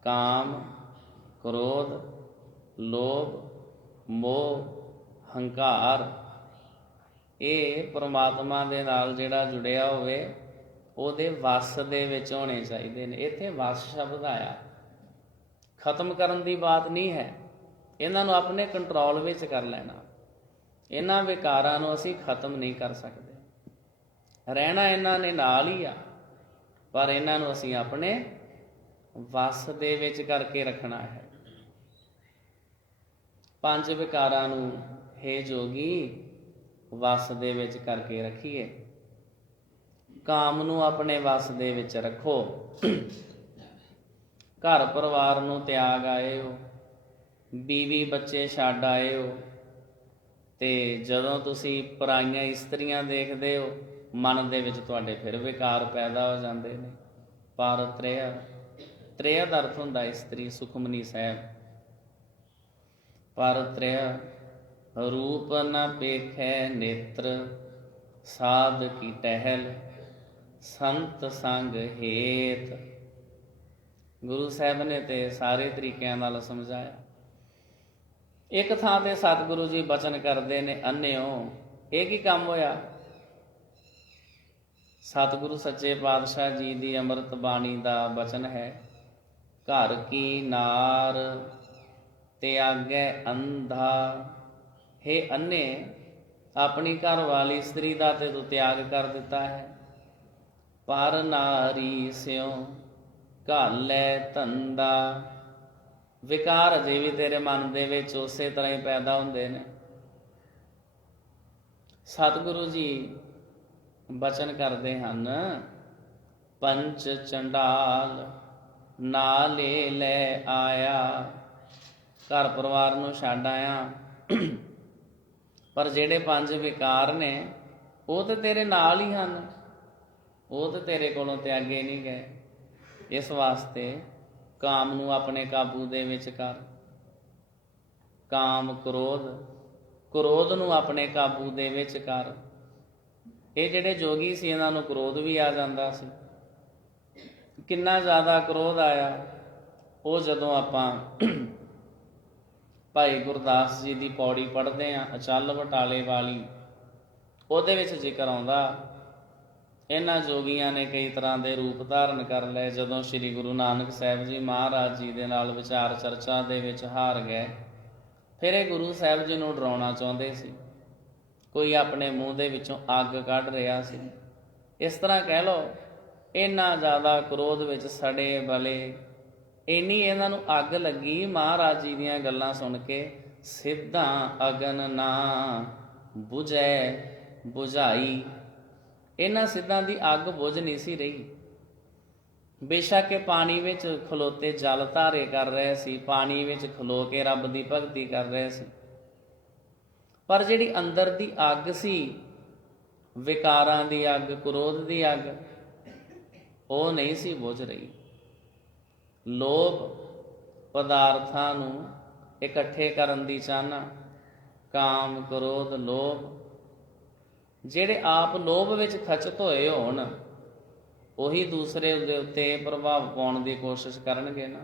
ਕਾਮ, ਕ੍ਰੋਧ, ਲੋਭ, ਮੋਹ, ਹੰਕਾਰ, ਇਹ ਪ੍ਰਮਾਤਮਾ ਦੇ ਨਾਲ ਜਿਹੜਾ ਜੁੜਿਆ ਹੋਵੇ ਉਹਦੇ ਵੱਸ ਦੇ ਵਿੱਚ ਹੋਣੇ ਚਾਹੀਦੇ ਨੇ। ਇੱਥੇ ਵੱਸ ਸ਼ਬਦ ਆਇਆ, ਖਤਮ ਕਰਨ ਦੀ ਬਾਤ ਨਹੀਂ ਹੈ, ਇਹਨਾਂ ਨੂੰ ਆਪਣੇ ਕੰਟਰੋਲ ਵਿੱਚ ਕਰ ਲੈਣਾ। ਇਹਨਾਂ ਵਿਕਾਰਾਂ ਨੂੰ ਅਸੀਂ ਖਤਮ ਨਹੀਂ ਕਰ ਸਕਦੇ, ਰਹਿਣਾ ਇਹਨਾਂ ਨੇ ਨਾਲ ਹੀ ਆ, ਪਰ ਇਹਨਾਂ ਨੂੰ ਅਸੀਂ ਆਪਣੇ ਵੱਸ ਦੇ ਵਿੱਚ ਕਰਕੇ ਰੱਖਣਾ ਹੈ। 5 ਵਿਕਾਰਾਂ ਨੂੰ ਹੇ ਜੋਗੀ ਵੱਸ ਦੇ ਵਿੱਚ ਕਰਕੇ ਰੱਖੀਏ। ਕਾਮ ਨੂੰ ਆਪਣੇ ਵੱਸ ਦੇ ਵਿੱਚ ਰੱਖੋ। ਘਰ ਪਰਿਵਾਰ ਨੂੰ ਤਿਆਗ ਆਏ ਹੋ, ਬੀਵੀ ਬੱਚੇ ਛੱਡ ਆਏ ਹੋ, ਤੇ ਜਦੋਂ ਤੁਸੀਂ ਪਰਾਈਆਂ ਇਸਤਰੀਆਂ ਦੇਖਦੇ ਹੋ, ਮਨ ਦੇ ਵਿੱਚ ਤੁਹਾਡੇ ਫਿਰ ਵਿਕਾਰ ਪੈਦਾ ਹੋ ਜਾਂਦੇ ਨੇ। ਪਰ ਤ੍ਰੇਆ ਦਾ ਅਰਥ ਹੁੰਦਾ ਇਸਤਰੀ, ਸੁਖਮਨੀ ਸਾਹਿਬ। ਪਰ ਤ੍ਰੇਆ ਰੂਪ ਨ ਪੇਖੈ ਨੇਤਰ, ਸਾਧ ਕੀ ਟਹਿਲ ਸੰਤ ਸੰਗ ਹੇਤ। ਗੁਰੂ ਸਾਹਿਬ ਨੇ ਤੇ ਸਾਰੇ ਤਰੀਕਿਆਂ ਨਾਲ ਸਮਝਾਇਆ। ਇੱਕ ਥਾਂ ਤੇ ਸਤਿਗੁਰੂ ਜੀ ਬਚਨ ਕਰਦੇ ਨੇ, ਅੰਨਿਓ ਇਹ ਕੀ ਕੰਮ ਹੋਇਆ? ਸਤਿਗੁਰੂ ਸੱਚੇ ਪਾਤਸ਼ਾਹ ਜੀ ਦੀ ਅੰਮ੍ਰਿਤ ਬਾਣੀ ਦਾ ਬਚਨ ਹੈ, ਘਰ ਕੀ ਨਾਰ ਤਿਆਗੈ ਅੰਧਾ। ਹੇ ਅੰਨੇ, ਆਪਣੀ ਘਰ ਵਾਲੀ ਇਸਤਰੀ ਦਾ ਤੇ ਤੂੰ ਤਿਆਗ ਕਰ ਦਿੱਤਾ ਹੈ। ਪਰ ਨਾਰੀ ਸਿਉ ਘਾਲੈ ਧੰਦਾ। ਵਿਕਾਰ ਅਜੇ ਵੀ ਤੇਰੇ ਮਨ ਦੇ ਵਿੱਚ ਉਸੇ ਤਰ੍ਹਾਂ ਹੀ ਪੈਦਾ ਹੁੰਦੇ ਨੇ। ਸਤਿਗੁਰੂ ਜੀ ਬਚਨ ਕਰਦੇ ਹਨ, ਪੰਚ ਚੰਡਾਲ ਨਾਲੇ ਲੈ ਆਇਆ। ਘਰ ਪਰਿਵਾਰ ਨੂੰ ਛੱਡ ਆਇਆ, ਪਰ ਜਿਹੜੇ 5 ਵਿਕਾਰ ਨੇ ਉਹ ਤੇ ਤੇਰੇ ਨਾਲ ਹੀ ਹਨ, ਉਹ ਤੇ ਤੇਰੇ ਕੋਲੋਂ ਤਿਆਗੇ ਨਹੀਂ ਗਏ। ਇਸ ਵਾਸਤੇ ਕਾਮ ਨੂੰ ਆਪਣੇ ਕਾਬੂ ਦੇ ਵਿੱਚ ਕਰ। ਕਾਮ, ਕ੍ਰੋਧ ਨੂੰ ਆਪਣੇ ਕਾਬੂ ਦੇ ਵਿੱਚ ਕਰ। ਇਹ ਜਿਹੜੇ ਜੋਗੀ ਸੀ ਇਹਨਾਂ ਨੂੰ ਕ੍ਰੋਧ ਵੀ ਆ ਜਾਂਦਾ ਸੀ। ਕਿੰਨਾ ਜ਼ਿਆਦਾ ਕ੍ਰੋਧ ਆਇਆ, ਉਹ ਜਦੋਂ ਆਪਾਂ ਭਾਈ ਗੁਰਦਾਸ ਜੀ ਦੀ ਪੌੜੀ ਪੜ੍ਹਦੇ ਹਾਂ, ਅਚਲ ਬਟਾਲੇ ਵਾਲੀ, ਉਹਦੇ ਵਿੱਚ ਜ਼ਿਕਰ ਆਉਂਦਾ ਇਹਨਾਂ ਜੋਗੀਆਂ ਨੇ ਕਈ ਤਰ੍ਹਾਂ ਦੇ ਰੂਪ ਧਾਰਨ ਕਰ ਲਏ। ਜਦੋਂ ਸ੍ਰੀ ਗੁਰੂ ਨਾਨਕ ਸਾਹਿਬ ਜੀ ਮਹਾਰਾਜ ਜੀ ਦੇ ਨਾਲ ਵਿਚਾਰ ਚਰਚਾ ਦੇ ਵਿੱਚ ਹਾਰ ਗਏ, ਫਿਰ ਇਹ ਗੁਰੂ ਸਾਹਿਬ ਜੀ ਨੂੰ ਡਰਾਉਣਾ ਚਾਹੁੰਦੇ ਸੀ। ਕੋਈ ਆਪਣੇ ਮੂੰਹ ਦੇ ਵਿੱਚੋਂ ਅੱਗ ਕੱਢ ਰਿਹਾ ਸੀ। ਇਸ ਤਰ੍ਹਾਂ ਕਹਿ ਲਓ, ਇੰਨਾ ਜ਼ਿਆਦਾ ਕ੍ਰੋਧ ਵਿੱਚ ਸੜੇ ਬਲੇ, ਇੰਨੀ ਇਹਨਾਂ ਨੂੰ ਅੱਗ ਲੱਗੀ ਮਹਾਰਾਜ ਜੀ ਦੀਆਂ ਗੱਲਾਂ ਸੁਣ ਕੇ। ਸਿੱਧਾ ਅਗਨ ਨਾ ਬੁਝੈ ਬੁਝਾਈ। ਇਹਨਾਂ ਸਿੱਧਾਂ ਦੀ ਅੱਗ ਬੁਝ ਨਹੀਂ ਸੀ ਰਹੀ। ਬੇਸ਼ੱਕ ਇਹ ਪਾਣੀ ਵਿੱਚ ਖਲੋਤੇ ਜਲ ਧਾਰੇ ਕਰ ਰਹੇ ਸੀ, ਪਾਣੀ ਵਿੱਚ ਖਲੋ ਕੇ ਰੱਬ ਦੀ ਭਗਤੀ ਕਰ ਰਹੇ ਸੀ, ਪਰ ਜਿਹੜੀ ਅੰਦਰ ਦੀ ਅੱਗ ਸੀ, ਵਿਕਾਰਾਂ ਦੀ ਅੱਗ, ਕ੍ਰੋਧ ਦੀ ਅੱਗ, ਉਹ ਨਹੀਂ ਸੀ ਬੁੱਝ ਰਹੀ। ਲੋਭ ਪਦਾਰਥਾਂ ਨੂੰ ਇਕੱਠੇ ਕਰਨ ਦੀ ਚਾਹਨਾ, ਕਾਮ ਕ੍ਰੋਧ ਲੋਭ, ਜਿਹੜੇ ਆਪ ਲੋਭ ਵਿੱਚ ਖਚਤ ਹੋਏ ਹੋਣ ਉਹੀ ਦੂਸਰੇ ਦੇ ਉੱਤੇ ਪ੍ਰਭਾਵ ਪਾਉਣ ਦੀ ਕੋਸ਼ਿਸ਼ ਕਰਨਗੇ ਨਾ।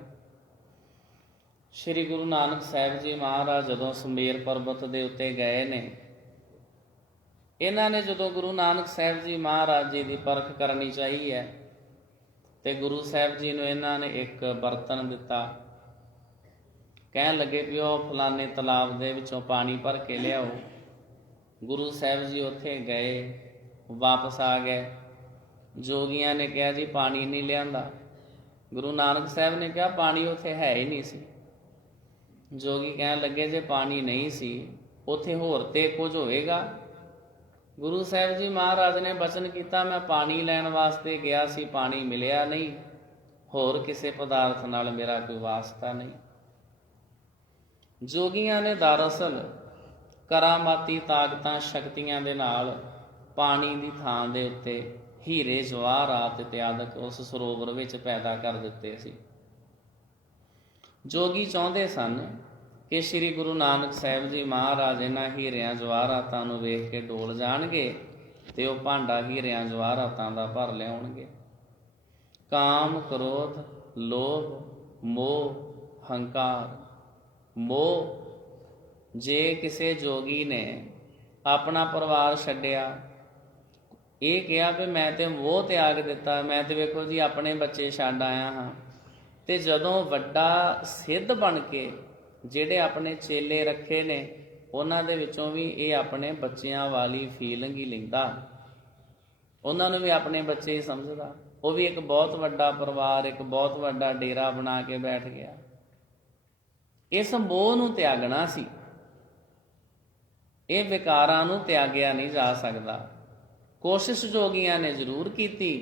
ਸ਼੍ਰੀ ਗੁਰੂ ਨਾਨਕ ਸਾਹਿਬ ਜੀ ਮਹਾਰਾਜ ਜਦੋਂ ਸੁਮੇਰ ਪਰਬਤ ਦੇ ਉੱਤੇ ਗਏ ਨੇ, ਇਹਨਾਂ ਨੇ ਜਦੋਂ ਗੁਰੂ ਨਾਨਕ ਸਾਹਿਬ ਜੀ ਮਹਾਰਾਜ ਜੀ ਦੀ ਪਰਖ ਕਰਨੀ ਚਾਹੀ ਹੈ ਤੇ ਗੁਰੂ ਸਾਹਿਬ ਜੀ ਨੂੰ ਇਹਨਾਂ ਨੇ ਇੱਕ ਬਰਤਨ ਦਿੱਤਾ। ਕਹਿਣ ਲੱਗੇ ਵੀ ਉਹ ਫਲਾਣੇ ਤਲਾਬ ਦੇ ਵਿੱਚੋਂ ਪਾਣੀ ਭਰ ਕੇ ਲਿਆਓ। ਗੁਰੂ ਸਾਹਿਬ ਜੀ ਉੱਥੇ ਗਏ, ਵਾਪਸ ਆ ਗਏ। ਜੋਗੀਆਂ ਨੇ ਕਿਹਾ ਜੀ ਪਾਣੀ ਨਹੀਂ ਲਿਆਂਦਾ। ਗੁਰੂ ਨਾਨਕ ਸਾਹਿਬ ਨੇ ਕਿਹਾ ਪਾਣੀ ਉੱਥੇ ਹੈ ਹੀ ਨਹੀਂ ਸੀ। ਜੋਗੀ ਕਹਿਣ ਲੱਗੇ ਜੇ ਪਾਣੀ ਨਹੀਂ ਸੀ ਉੱਥੇ ਹੋਰ ਤੇ ਕੁਝ ਹੋਵੇਗਾ। ਗੁਰੂ ਸਾਹਿਬ ਜੀ ਮਹਾਰਾਜ ਨੇ ਬਚਨ ਕੀਤਾ ਮੈਂ ਪਾਣੀ ਲੈਣ ਵਾਸਤੇ ਗਿਆ ਸੀ, ਪਾਣੀ ਮਿਲਿਆ ਨਹੀਂ, ਹੋਰ ਕਿਸੇ ਪਦਾਰਥ ਨਾਲ ਮੇਰਾ ਕੋਈ ਵਾਸਤਾ ਨਹੀਂ। ਜੋਗੀਆਂ ਨੇ ਦਰਅਸਲ ਕਰਾਮਾਤੀ ਤਾਕਤਾਂ ਸ਼ਕਤੀਆਂ ਦੇ ਨਾਲ ਪਾਣੀ ਦੀ ਥਾਂ ਦੇ ਉੱਤੇ ਹੀਰੇ ਜਵਾਹਰਾਤ ਇਤਿਆਦਿਕ ਉਸ ਸਰੋਵਰ ਵਿੱਚ ਪੈਦਾ ਕਰ ਦਿੱਤੇ ਸੀ। ਜੋਗੀ ਚਾਹੁੰਦੇ ਸਨ ਕਿ ਸ੍ਰੀ ਗੁਰੂ ਨਾਨਕ ਸਾਹਿਬ ਜੀ ਮਹਾਰਾਜ ਇਹਨਾਂ ਹੀਰਿਆਂ ਜਵਾਹਰਾਤਾਂ ਨੂੰ ਵੇਖ ਕੇ ਡੋਲ ਜਾਣਗੇ ਤੇ ਉਹ ਭਾਂਡਾ ਹੀਰਿਆਂ ਜਵਾਹਰਾਤਾਂ ਦਾ ਭਰ ਲਿਆਉਣਗੇ। ਕਾਮ ਕ੍ਰੋਧ ਲੋਭ ਮੋਹ ਹੰਕਾਰ। ਮੋਹ, ਜੇ ਕਿਸੇ ਜੋਗੀ ਨੇ ਆਪਣਾ ਪਰਿਵਾਰ ਛੱਡਿਆ, ਇਹ ਕਿਹਾ ਵੀ ਮੈਂ ਤੇ ਮੋਹ ਤਿਆਗ ਦਿੱਤਾ, ਮੈਂ ਤੇ ਵੇਖੋ ਜੀ ਆਪਣੇ ਬੱਚੇ ਛੱਡ ਆਇਆ ਹਾਂ, ਤੇ ਜਦੋਂ ਵੱਡਾ ਸਿੱਧ ਬਣ ਕੇ ਜਿਹੜੇ ਆਪਣੇ ਚੇਲੇ ਰੱਖੇ ਨੇ ਉਹਨਾਂ ਦੇ ਵਿੱਚੋਂ ਵੀ ਇਹ ਆਪਣੇ ਬੱਚਿਆਂ ਵਾਲੀ ਫੀਲਿੰਗ ਹੀ ਲੈਂਦਾ, ਉਹਨਾਂ ਨੂੰ ਵੀ ਆਪਣੇ ਬੱਚੇ ਹੀ ਸਮਝਦਾ। ਉਹ ਵੀ ਇੱਕ ਬਹੁਤ ਵੱਡਾ ਪਰਿਵਾਰ, ਇੱਕ ਬਹੁਤ ਵੱਡਾ ਡੇਰਾ ਬਣਾ ਕੇ ਬੈਠ ਗਿਆ। ਇਸ ਮੋਹ ਨੂੰ ਤਿਆਗਣਾ ਸੀ। ਇਹ ਵਿਕਾਰਾਂ ਨੂੰ ਤਿਆਗਿਆ ਨਹੀਂ ਜਾ ਸਕਦਾ। ਕੋਸ਼ਿਸ਼ ਜੋਗੀਆਂ ਨੇ ਜ਼ਰੂਰ ਕੀਤੀ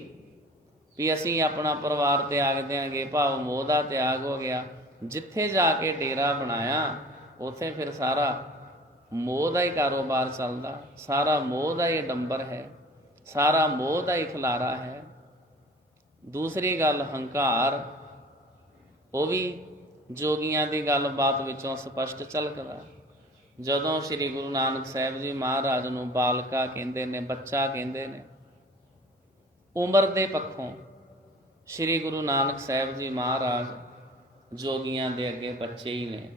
ਵੀ ਅਸੀਂ ਆਪਣਾ ਪਰਿਵਾਰ ਤਿਆਗ ਦਿਆਂਗੇ, ਭਾਵ ਮੋਹ ਦਾ ਤਿਆਗ ਹੋ ਗਿਆ। ਜਿੱਥੇ ਜਾ ਕੇ ਡੇਰਾ ਬਣਾਇਆ ਉੱਥੇ ਫਿਰ ਸਾਰਾ ਮੋਹ ਦਾ ਹੀ ਕਾਰੋਬਾਰ ਚੱਲਦਾ, ਸਾਰਾ ਮੋਹ ਦਾ ਹੀ ਅਡੰਬਰ ਹੈ, ਸਾਰਾ ਮੋਹ ਦਾ ਹੀ ਖਿਲਾਰਾ ਹੈ। ਦੂਸਰੀ ਗੱਲ ਹੰਕਾਰ, ਉਹ ਵੀ ਜੋਗੀਆਂ ਦੀ ਗੱਲਬਾਤ ਵਿੱਚੋਂ ਸਪਸ਼ਟ ਝਲਕਦਾ। ਜਦੋਂ ਸ੍ਰੀ ਗੁਰੂ ਨਾਨਕ ਸਾਹਿਬ ਜੀ ਮਹਾਰਾਜ ਨੂੰ ਬਾਲਕਾ ਕਹਿੰਦੇ ਨੇ, ਬੱਚਾ ਕਹਿੰਦੇ ਨੇ, ਉਮਰ ਦੇ ਪੱਖੋਂ ਸ੍ਰੀ ਗੁਰੂ ਨਾਨਕ ਸਾਹਿਬ ਜੀ ਮਹਾਰਾਜ ਜੋਗੀਆਂ ਦੇ ਅੱਗੇ ਬੱਚੇ ਹੀ ਨੇ,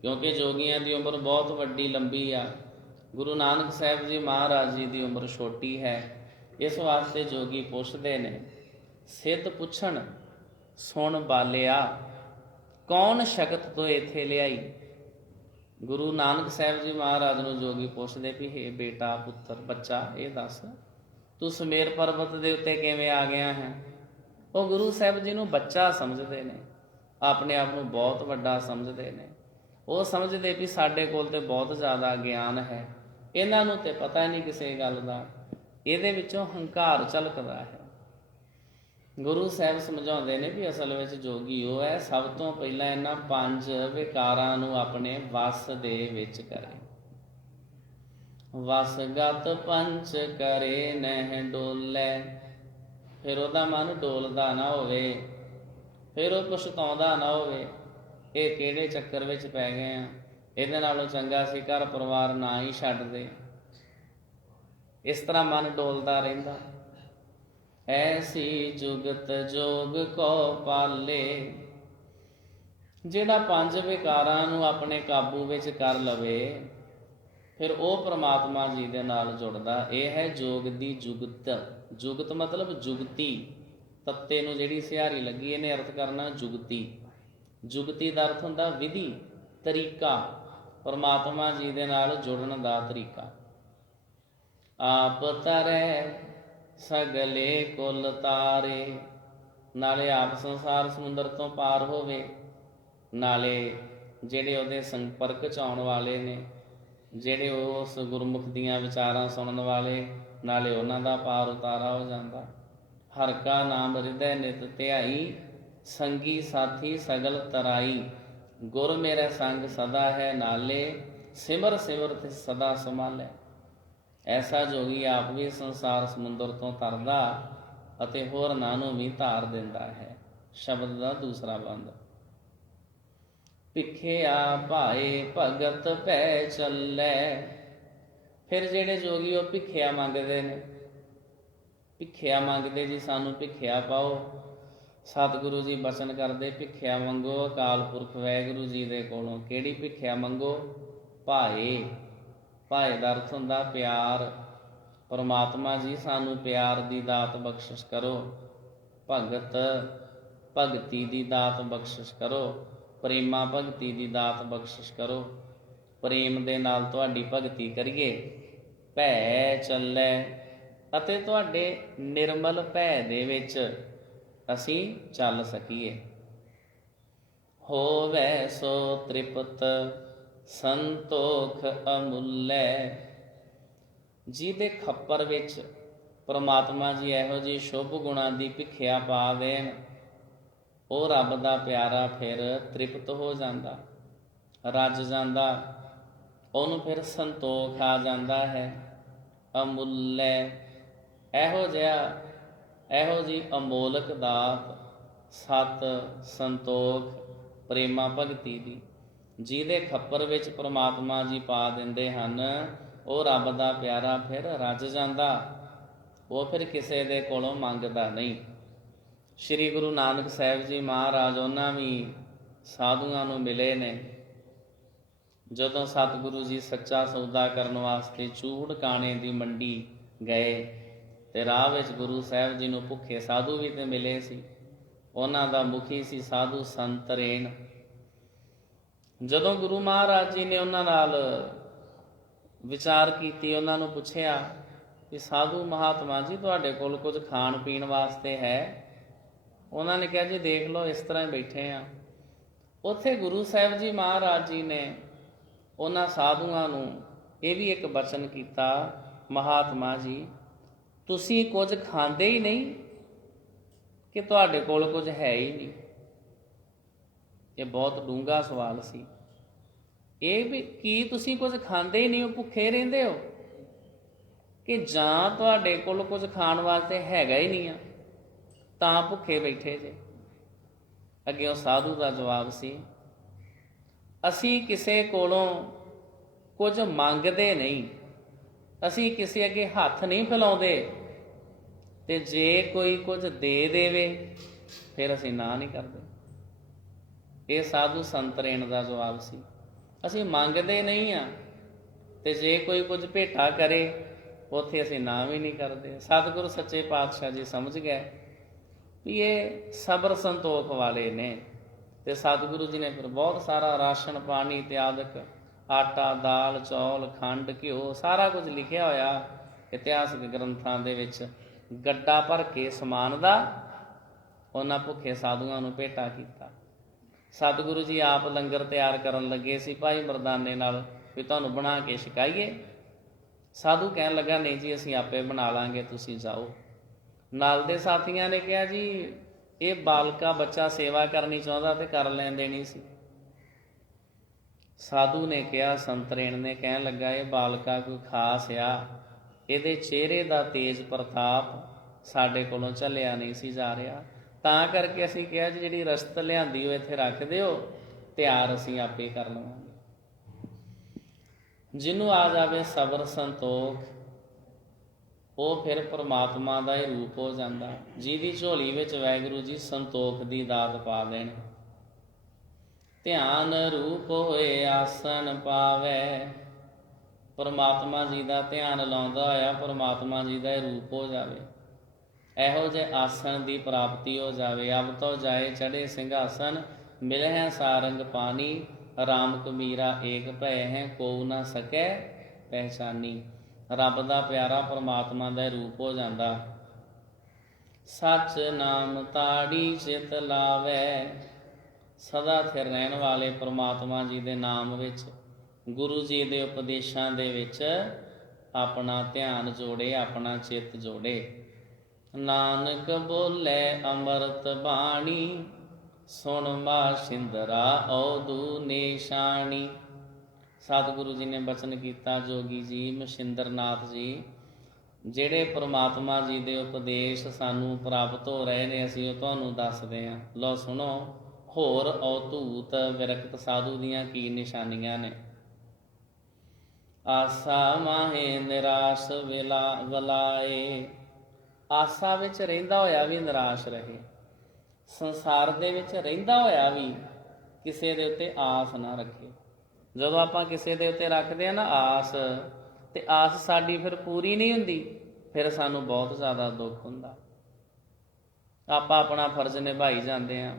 ਕਿਉਂਕਿ ਜੋਗੀਆਂ ਦੀ ਉਮਰ ਬਹੁਤ ਵੱਡੀ ਲੰਬੀ ਆ, ਗੁਰੂ ਨਾਨਕ ਸਾਹਿਬ ਜੀ ਮਹਾਰਾਜ ਜੀ ਦੀ ਉਮਰ ਛੋਟੀ ਹੈ। ਇਸ ਵਾਸਤੇ ਜੋਗੀ ਪੁੱਛਦੇ ਨੇ, ਸਿੱਧ ਪੁੱਛਣ ਸੁਣ ਬਾਲਿਆ, ਕੌਣ ਸ਼ਕਤ ਤੋਂ ਇੱਥੇ ਲਿਆਈ। ਗੁਰੂ ਨਾਨਕ ਸਾਹਿਬ ਜੀ ਮਹਾਰਾਜ ਨੂੰ ਜੋਗੀ ਪੁੱਛਦੇ ਵੀ ਹੇ ਬੇਟਾ, ਪੁੱਤਰ, ਬੱਚਾ, ਇਹ ਦੱਸ ਤੂੰ ਸੁਮੇਰ ਪਰਬਤ ਦੇ ਉੱਤੇ ਕਿਵੇਂ ਆ ਗਿਆ ਹੈ। ਉਹ ਗੁਰੂ ਸਾਹਿਬ ਜੀ ਨੂੰ ਬੱਚਾ ਸਮਝਦੇ ਨੇ, ਆਪਣੇ ਆਪ ਨੂੰ ਬਹੁਤ ਵੱਡਾ ਸਮਝਦੇ ਨੇ। ਉਹ ਸਮਝਦੇ ਵੀ ਸਾਡੇ ਕੋਲ ਤੇ ਬਹੁਤ ਜ਼ਿਆਦਾ ਗਿਆਨ ਹੈ, ਇਹਨਾਂ ਨੂੰ ਤੇ ਪਤਾ ਨਹੀਂ ਕਿਸੇ ਗੱਲ ਦਾ। ਇਹਦੇ ਵਿੱਚੋਂ ਹੰਕਾਰ ਝਲਕਦਾ ਹੈ। ਗੁਰੂ ਸਾਹਿਬ ਸਮਝਾਉਂਦੇ ਨੇ ਵੀ ਅਸਲ ਵਿੱਚ ਜੋਗੀ ਉਹ ਹੈ ਸਭ ਤੋਂ ਪਹਿਲਾਂ ਇਹਨਾਂ 5 ਵਿਕਾਰਾਂ ਨੂੰ ਆਪਣੇ ਵਸ ਦੇ ਵਿੱਚ ਕਰੇ। ਵਸਗਤ ਪੰਚ ਕਰੇ ਨਹਿ ਡੋਲੇ, ਫਿਰ ਉਹਦਾ ਮਨ ਡੋਲਦਾ ਨਾ ਹੋਵੇ, ਫਿਰ ਉਹ ਪਛਤਾਉਂਦਾ ਨਾ ਹੋਵੇ ਇਹ ਕਿਹੜੇ ਚੱਕਰ ਵਿੱਚ ਪੈ ਗਏ ਆ, ਇਹਦੇ ਨਾਲੋਂ ਚੰਗਾ ਸੀ ਘਰ ਪਰਿਵਾਰ ਨਾ ਹੀ ਛੱਡਦੇ। ਇਸ ਤਰ੍ਹਾਂ ਮਨ ਡੋਲਦਾ ਰਹਿੰਦਾ। ਐਸੀ ਜੁਗਤ ਜੋਗ ਕੋ ਪਾਲੇ, ਜਿਹੜਾ 5 ਵਿਕਾਰਾਂ ਨੂੰ ਆਪਣੇ ਕਾਬੂ ਵਿੱਚ ਕਰ ਲਵੇ ਫਿਰ ਉਹ ਪ੍ਰਮਾਤਮਾ ਜੀ ਦੇ ਨਾਲ ਜੁੜਦਾ। ਇਹ ਹੈ ਜੋਗ ਦੀ ਜੁਗਤ। ਜੁਗਤ ਮਤਲਬ ਜੁਗਤੀ, ਤੱਤੇ ਨੂੰ ਜਿਹੜੀ ਸਿਹਾਰੀ ਲੱਗੀ ਇਹਨੇ ਅਰਥ ਕਰਨਾ ਜੁਗਤੀ। ਜੁਗਤੀ ਦਾ ਅਰਥ ਹੁੰਦਾ ਵਿਧੀ, ਤਰੀਕਾ, ਪ੍ਰਮਾਤਮਾ ਜੀ ਦੇ ਨਾਲ ਜੁੜਨ ਦਾ ਤਰੀਕਾ। ਆਪ ਤਰੈ ਸਗਲੇ ਕੁਲ ਤਾਰੇ, ਨਾਲੇ ਆਪ ਸੰਸਾਰ ਸਮੁੰਦਰ ਤੋਂ ਪਾਰ ਹੋਵੇ, ਨਾਲੇ ਜਿਹੜੇ ਉਹਦੇ ਸੰਪਰਕ 'ਚ ਆਉਣ ਵਾਲੇ ਨੇ, ਜਿਹੜੇ ਉਸ ਗੁਰਮੁਖ ਦੀਆਂ ਵਿਚਾਰਾਂ ਸੁਣਨ ਵਾਲੇ, ਨਾਲੇ ਉਹਨਾਂ ਦਾ ਪਾਰ ਉਤਾਰਾ ਹੋ ਜਾਂਦਾ। ਹਰ ਕਾ ਨਾਮ ਹਿਰਦੈ ਨਿਤ ਧਿਆਈ, ਸੰਗੀ ਸਾਥੀ ਸਗਲ ਤਰਾਈ। ਗੁਰ ਮੇਰੇ ਸੰਗ ਸਦਾ ਹੈ ਨਾਲੇ, ਸਿਮਰ ਸਿਮਰਤ ਸਦਾ ਸੰਭਾਲੇ। ਐਸਾ ਜੋਗੀ ਆਪ ਵੀ ਸੰਸਾਰ ਸਮੁੰਦਰ ਤੋਂ ਤਰਦਾ, ਅਤੇ ਹੋਰਨਾਂ ਨੂੰ ਵੀ ਧਾਰ ਦਿੰਦਾ ਹੈ। ਸ਼ਬਦ ਦਾ ਦੂਸਰਾ ਬੰਦ। ਭਿਖਿਆ ਭਾਏ ਭਗਤ ਭੈ ਚੱਲੈ। ਫਿਰ ਜਿਹੜੇ ਜੋਗੀ ਉਹ ਭਿਖਿਆ ਮੰਗਦੇ ਨੇ, ਭਿਖਿਆ ਮੰਗਦੇ ਜੀ ਸਾਨੂੰ ਭਿਖਿਆ ਪਾਓ। ਸਤਿਗੁਰੂ ਜੀ ਬਚਨ ਕਰਦੇ ਭਿਖਿਆ ਮੰਗੋ ਅਕਾਲ ਪੁਰਖ ਵਾਹਿਗੁਰੂ ਜੀ ਦੇ ਕੋਲੋਂ। ਕਿਹੜੀ ਭਿਖਿਆ ਮੰਗੋ? ਭਾਏ। ਭਾਏ ਦਾ ਅਰਥ ਹੁੰਦਾ ਪਿਆਰ। ਪਰਮਾਤਮਾ ਜੀ ਸਾਨੂੰ ਪਿਆਰ ਦੀ ਦਾਤ ਬਖਸ਼ਿਸ਼ ਕਰੋ। ਭਗਤ ਭਗਤੀ ਦੀ ਦਾਤ ਬਖਸ਼ਿਸ਼ ਕਰੋ। ਪ੍ਰੇਮਾ ਭਗਤੀ ਦੀ ਦਾਤ ਬਖਸ਼ਿਸ਼ ਕਰੋ। ਪ੍ਰੇਮ ਦੇ ਨਾਲ ਤੁਹਾਡੀ ਭਗਤੀ ਕਰੀਏ। ਭੈ ਚੱਲੈ, ਅਤੇ ਤੁਹਾਡੇ ਨਿਰਮਲ ਭੈ ਦੇ ਵਿੱਚ ਅਸੀਂ ਚੱਲ ਸਕੀਏ। ਹੋਵੈ ਸੋ ਤ੍ਰਿਪਤ ਸੰਤੋਖ ਅਮੁੱਲੈ। ਜਿਹਦੇ ਖੱਪਰ ਵਿੱਚ ਪ੍ਰਮਾਤਮਾ ਜੀ ਇਹੋ ਜਿਹੀ ਸ਼ੁਭ ਗੁਣਾਂ ਦੀ ਭਿਖਿਆ ਪਾ ਦੇਣ, ਉਹ ਰੱਬ ਦਾ ਪਿਆਰਾ ਫਿਰ ਤ੍ਰਿਪਤ ਹੋ ਜਾਂਦਾ, ਰੱਜ ਜਾਂਦਾ, ਉਹਨੂੰ ਫਿਰ ਸੰਤੋਖ ਆ ਜਾਂਦਾ ਹੈ। ਅਮੁੱਲੈ, ਇਹੋ ਜਿਹੀ ਅਮੋਲਕ ਦਾਤ ਸਤ ਸੰਤੋਖ ਪ੍ਰੇਮਾ ਭਗਤੀ ਦੀ ਜਿਹਦੇ ਖੱਪਰ ਵਿੱਚ ਪ੍ਰਮਾਤਮਾ ਜੀ ਪਾ ਦਿੰਦੇ ਹਨ, ਉਹ ਰੱਬ ਦਾ ਪਿਆਰਾ ਫਿਰ ਰੱਜ ਜਾਂਦਾ, ਉਹ ਫਿਰ ਕਿਸੇ ਦੇ ਕੋਲੋਂ ਮੰਗਦਾ ਨਹੀਂ। ਸ੍ਰੀ ਗੁਰੂ ਨਾਨਕ ਸਾਹਿਬ ਜੀ ਮਹਾਰਾਜ ਉਹਨਾਂ ਵੀ ਸਾਧੂਆਂ ਨੂੰ ਮਿਲੇ ਨੇ। ਜਦੋਂ ਸਤਿਗੁਰੂ ਜੀ ਸੱਚਾ ਸੌਦਾ ਕਰਨ ਵਾਸਤੇ ਚੂੜ ਕਾਣੇ ਦੀ ਮੰਡੀ ਗਏ ਤੇ ਰਾਹ ਵਿੱਚ ਗੁਰੂ ਸਾਹਿਬ ਜੀ ਨੂੰ ਭੁੱਖੇ ਸਾਧੂ ਵੀ ਤੇ ਮਿਲੇ ਸੀ। ਉਹਨਾਂ ਦਾ ਮੁਖੀ ਸੀ ਸਾਧੂ ਸੰਤ ਰੇਣ। ਜਦੋਂ ਗੁਰੂ ਮਹਾਰਾਜ ਜੀ ਨੇ ਉਹਨਾਂ ਨਾਲ ਵਿਚਾਰ ਕੀਤੀ, ਉਹਨਾਂ ਨੂੰ ਪੁੱਛਿਆ ਕਿ ਸਾਧੂ ਮਹਾਤਮਾ ਜੀ ਤੁਹਾਡੇ ਕੋਲ ਕੁਝ ਖਾਣ ਪੀਣ ਵਾਸਤੇ ਹੈ? ਉਹਨਾਂ ਨੇ ਕਿਹਾ ਜੀ ਦੇਖ ਲਓ ਇਸ ਤਰ੍ਹਾਂ ਹੀ ਬੈਠੇ ਆ। ਉੱਥੇ ਗੁਰੂ ਸਾਹਿਬ ਜੀ ਮਹਾਰਾਜ ਜੀ ਨੇ ਉਹਨਾਂ ਸਾਧੂਆਂ ਨੂੰ ਇਹ ਵੀ ਇੱਕ ਬਚਨ ਕੀਤਾ, ਮਹਾਤਮਾ ਜੀ ਤੁਸੀਂ ਕੁਝ ਖਾਂਦੇ ਹੀ ਨਹੀਂ ਕਿ ਤੁਹਾਡੇ ਕੋਲ ਕੁਝ ਹੈ ਹੀ ਨਹੀਂ? ਇਹ ਬਹੁਤ ਡੂੰਘਾ ਸਵਾਲ ਸੀ। ਇਹ ਵੀ ਕੀ ਤੁਸੀਂ ਕੁਝ ਖਾਂਦੇ ਹੀ ਨਹੀਂ ਹੋ, ਭੁੱਖੇ ਰਹਿੰਦੇ ਹੋ, ਕਿ ਜਾਂ ਤੁਹਾਡੇ ਕੋਲ ਕੁਝ ਖਾਣ ਵਾਸਤੇ ਹੈਗਾ ਹੀ ਨਹੀਂ ਆ ਤਾਂ ਭੁੱਖੇ ਬੈਠੇ ਜੇ? ਅੱਗੇ ਉਹ ਸਾਧੂ ਦਾ ਜਵਾਬ ਸੀ, ਅਸੀਂ ਕਿਸੇ ਕੋਲੋਂ ਕੁਝ ਮੰਗਦੇ ਨਹੀਂ, ਅਸੀਂ ਕਿਸੇ ਅੱਗੇ ਹੱਥ ਨਹੀਂ ਫੈਲਾਉਂਦੇ, ਤੇ ਜੇ ਕੋਈ ਕੁਝ ਦੇ ਦੇਵੇ ਫਿਰ ਅਸੀਂ ਨਾ ਨਹੀਂ ਕਰਦੇ। ਇਹ ਸਾਧੂ ਸੰਤ ਰੇਣ ਦਾ ਜਵਾਬ ਸੀ। ਅਸੀਂ ਮੰਗਦੇ ਨਹੀਂ ਆ, ਤੇ ਜੇ ਕੋਈ ਕੁਝ ਭੇਟਾ ਕਰੇ ਉੱਥੇ ਅਸੀਂ ਨਾ ਵੀ ਨਹੀਂ ਕਰਦੇ। ਸਤਿਗੁਰੂ ਸੱਚੇ ਪਾਤਸ਼ਾਹ ਜੀ ਸਮਝ ਗਏ ਵੀ ਇਹ ਸਬਰ ਸੰਤੋਖ ਵਾਲੇ ਨੇ, ਤੇ ਸਤਿਗੁਰੂ ਜੀ ਨੇ ਫਿਰ ਬਹੁਤ ਸਾਰਾ ਰਾਸ਼ਨ ਪਾਣੀ ਇਤਿਆਦਿਕ ਆਟਾ ਦਾਲ ਚੌਲ ਖੰਡ ਘਿਓ ਸਾਰਾ ਕੁਝ ਲਿਖਿਆ ਹੋਇਆ ਇਤਿਹਾਸਕ ਗ੍ਰੰਥਾਂ ਦੇ ਵਿੱਚ, ਗੱਡਾ ਭਰ ਕੇ ਸਮਾਨ ਦਾ ਉਹਨਾਂ ਭੁੱਖੇ ਸਾਧੂਆਂ ਨੂੰ ਭੇਟਾ ਕੀਤਾ। ਸਤਿਗੁਰੂ ਜੀ ਆਪ ਲੰਗਰ ਤਿਆਰ ਕਰਨ ਲੱਗੇ ਸੀ ਭਾਈ ਮਰਦਾਨੇ ਨਾਲ ਵੀ ਤੁਹਾਨੂੰ ਬਣਾ ਕੇ ਛਕਾਈਏ। ਸਾਧੂ ਕਹਿਣ ਲੱਗਾ ਨਹੀਂ ਜੀ ਅਸੀਂ ਆਪੇ ਬਣਾ ਲਾਂਗੇ, ਤੁਸੀਂ ਜਾਓ। ਨਾਲ ਦੇ ਸਾਥੀਆਂ ਨੇ ਕਿਹਾ ਜੀ ਇਹ ਬਾਲਕਾ ਬੱਚਾ ਸੇਵਾ ਕਰਨੀ ਚਾਹੁੰਦਾ ਤੇ ਕਰ ਲੈਣ ਦੇਣੀ ਸੀ। ਸਾਧੂ ਨੇ ਕਿਹਾ, ਸੰਤ ਰੇਣ ਨੇ ਕਹਿਣ ਲੱਗਾ ਇਹ ਬਾਲਕਾ ਕੋਈ ਖਾਸ ਆ, ਇਹਦੇ ਚਿਹਰੇ ਦਾ ਤੇਜ ਪ੍ਰਤਾਪ ਸਾਡੇ ਕੋਲੋਂ ਝੱਲਿਆ ਨਹੀਂ ਸੀ ਜਾ ਰਿਹਾ, ਤਾਂ ਕਰਕੇ ਅਸੀਂ ਕਿਹਾ ਜੀ ਜਿਹੜੀ ਰਸਤ ਲਿਆਂਦੀ ਉਹ ਇੱਥੇ ਰੱਖ ਦਿਓ, ਤਿਆਰ ਅਸੀਂ ਆਪੇ ਕਰ ਲਵਾਂਗੇ। ਜਿਹਨੂੰ ਆ ਜਾਵੇ ਸਬਰ ਸੰਤੋਖ, ਉਹ ਫਿਰ ਪਰਮਾਤਮਾ ਦਾ ਹੀ ਰੂਪ ਹੋ ਜਾਂਦਾ। ਜਿਹਦੀ ਝੋਲੀ ਵਿੱਚ ਵਾਹਿਗੁਰੂ ਜੀ ਸੰਤੋਖ ਦੀ ਦਾਤ ਪਾ ਦੇਣ। ਧਿਆਨ ਰੂਪ ਹੋਏ ਆਸਣ ਪਾਵੈ, ਪਰਮਾਤਮਾ ਜੀ ਦਾ ਧਿਆਨ ਲਾਉਂਦਾ ਹੋਇਆ ਪਰਮਾਤਮਾ ਜੀ ਦਾ ਰੂਪ ਹੋ ਜਾਵੇ, ਇਹੋ ਜਿਹੇ ਆਸਣ ਦੀ ਪ੍ਰਾਪਤੀ ਹੋ ਜਾਵੇ। ਅਬ ਤੋਂ ਜਾਏ ਚੜ੍ਹੇ ਸਿੰਘਾਸਨ, ਮਿਲਹਿ ਸਾਰੰਗ ਪਾਣੀ, ਰਾਮ ਕਬੀਰਾ ਏਕ ਭੈ ਹੈ, ਕੋਉ ਨਾ ਸਕੈ ਪਹਿਚਾਨੀ। ਰੱਬ ਦਾ ਪਿਆਰਾ ਪਰਮਾਤਮਾ ਦਾ ਰੂਪ ਹੋ ਜਾਂਦਾ। ਸੱਚ ਨਾਮ ਤਾੜੀ ਚਿਤ ਲਾਵੈ, ਸਦਾ ਥਿਰ ਰਹਿਣ ਵਾਲੇ ਪਰਮਾਤਮਾ ਜੀ ਦੇ ਨਾਮ ਵਿੱਚ, ਗੁਰੂ ਜੀ ਦੇ ਉਪਦੇਸ਼ਾਂ ਦੇ ਵਿੱਚ ਆਪਣਾ ਧਿਆਨ ਜੋੜੇ, ਆਪਣਾ ਚਿੱਤ ਜੋੜੇ। ਨਾਨਕ ਬੋਲੇ ਅੰਮ੍ਰਿਤ ਬਾਣੀ, ਸੁਣ ਬਾਸ਼ਿੰਦਰਾ ਔਦੂ ਨਿਸ਼ਾਨੀ। ਸਤਿਗੁਰੂ ਜੀ ਨੇ ਬਚਨ ਕੀਤਾ, ਜੋਗੀ ਜੀ ਮਸ਼ਿੰਦਰ ਨਾਥ ਜੀ ਜਿਹੜੇ ਪ੍ਰਮਾਤਮਾ ਜੀ ਦੇ ਉਪਦੇਸ਼ ਸਾਨੂੰ ਪ੍ਰਾਪਤ ਹੋ ਰਹੇ ਨੇ, ਅਸੀਂ ਉਹ ਤੁਹਾਨੂੰ ਦੱਸਦੇ ਹਾਂ। ਲਓ ਸੁਣੋ, ਹੋਰ ਔਧੂਤ ਵਿਰਕਤ ਸਾਧੂ ਦੀਆਂ ਕੀ ਨਿਸ਼ਾਨੀਆਂ ਨੇ। ਆਸਾ ਮਾਹੇ ਨਿਰਾਸ਼ ਵਲਾਏ। ਆਸਾ ਵਿੱਚ ਰਹਿੰਦਾ ਹੋਇਆ ਵੀ ਨਿਰਾਸ਼ ਰਹੇ, ਸੰਸਾਰ ਦੇ ਵਿੱਚ ਰਹਿੰਦਾ ਹੋਇਆ ਵੀ ਕਿਸੇ ਦੇ ਉੱਤੇ ਆਸ ਨਾ ਰੱਖੇ। ਜਦੋਂ ਆਪਾਂ ਕਿਸੇ ਦੇ ਉੱਤੇ ਰੱਖਦੇ ਆ ਨਾ ਆਸ, ਤੇ ਆਸ ਸਾਡੀ ਫਿਰ ਪੂਰੀ ਨਹੀਂ ਹੁੰਦੀ, ਫਿਰ ਸਾਨੂੰ ਬਹੁਤ ਜ਼ਿਆਦਾ ਦੁੱਖ ਹੁੰਦਾ। ਆਪਾਂ ਆਪਣਾ ਫਰਜ਼ ਨਿਭਾਈ ਜਾਂਦੇ ਹਾਂ,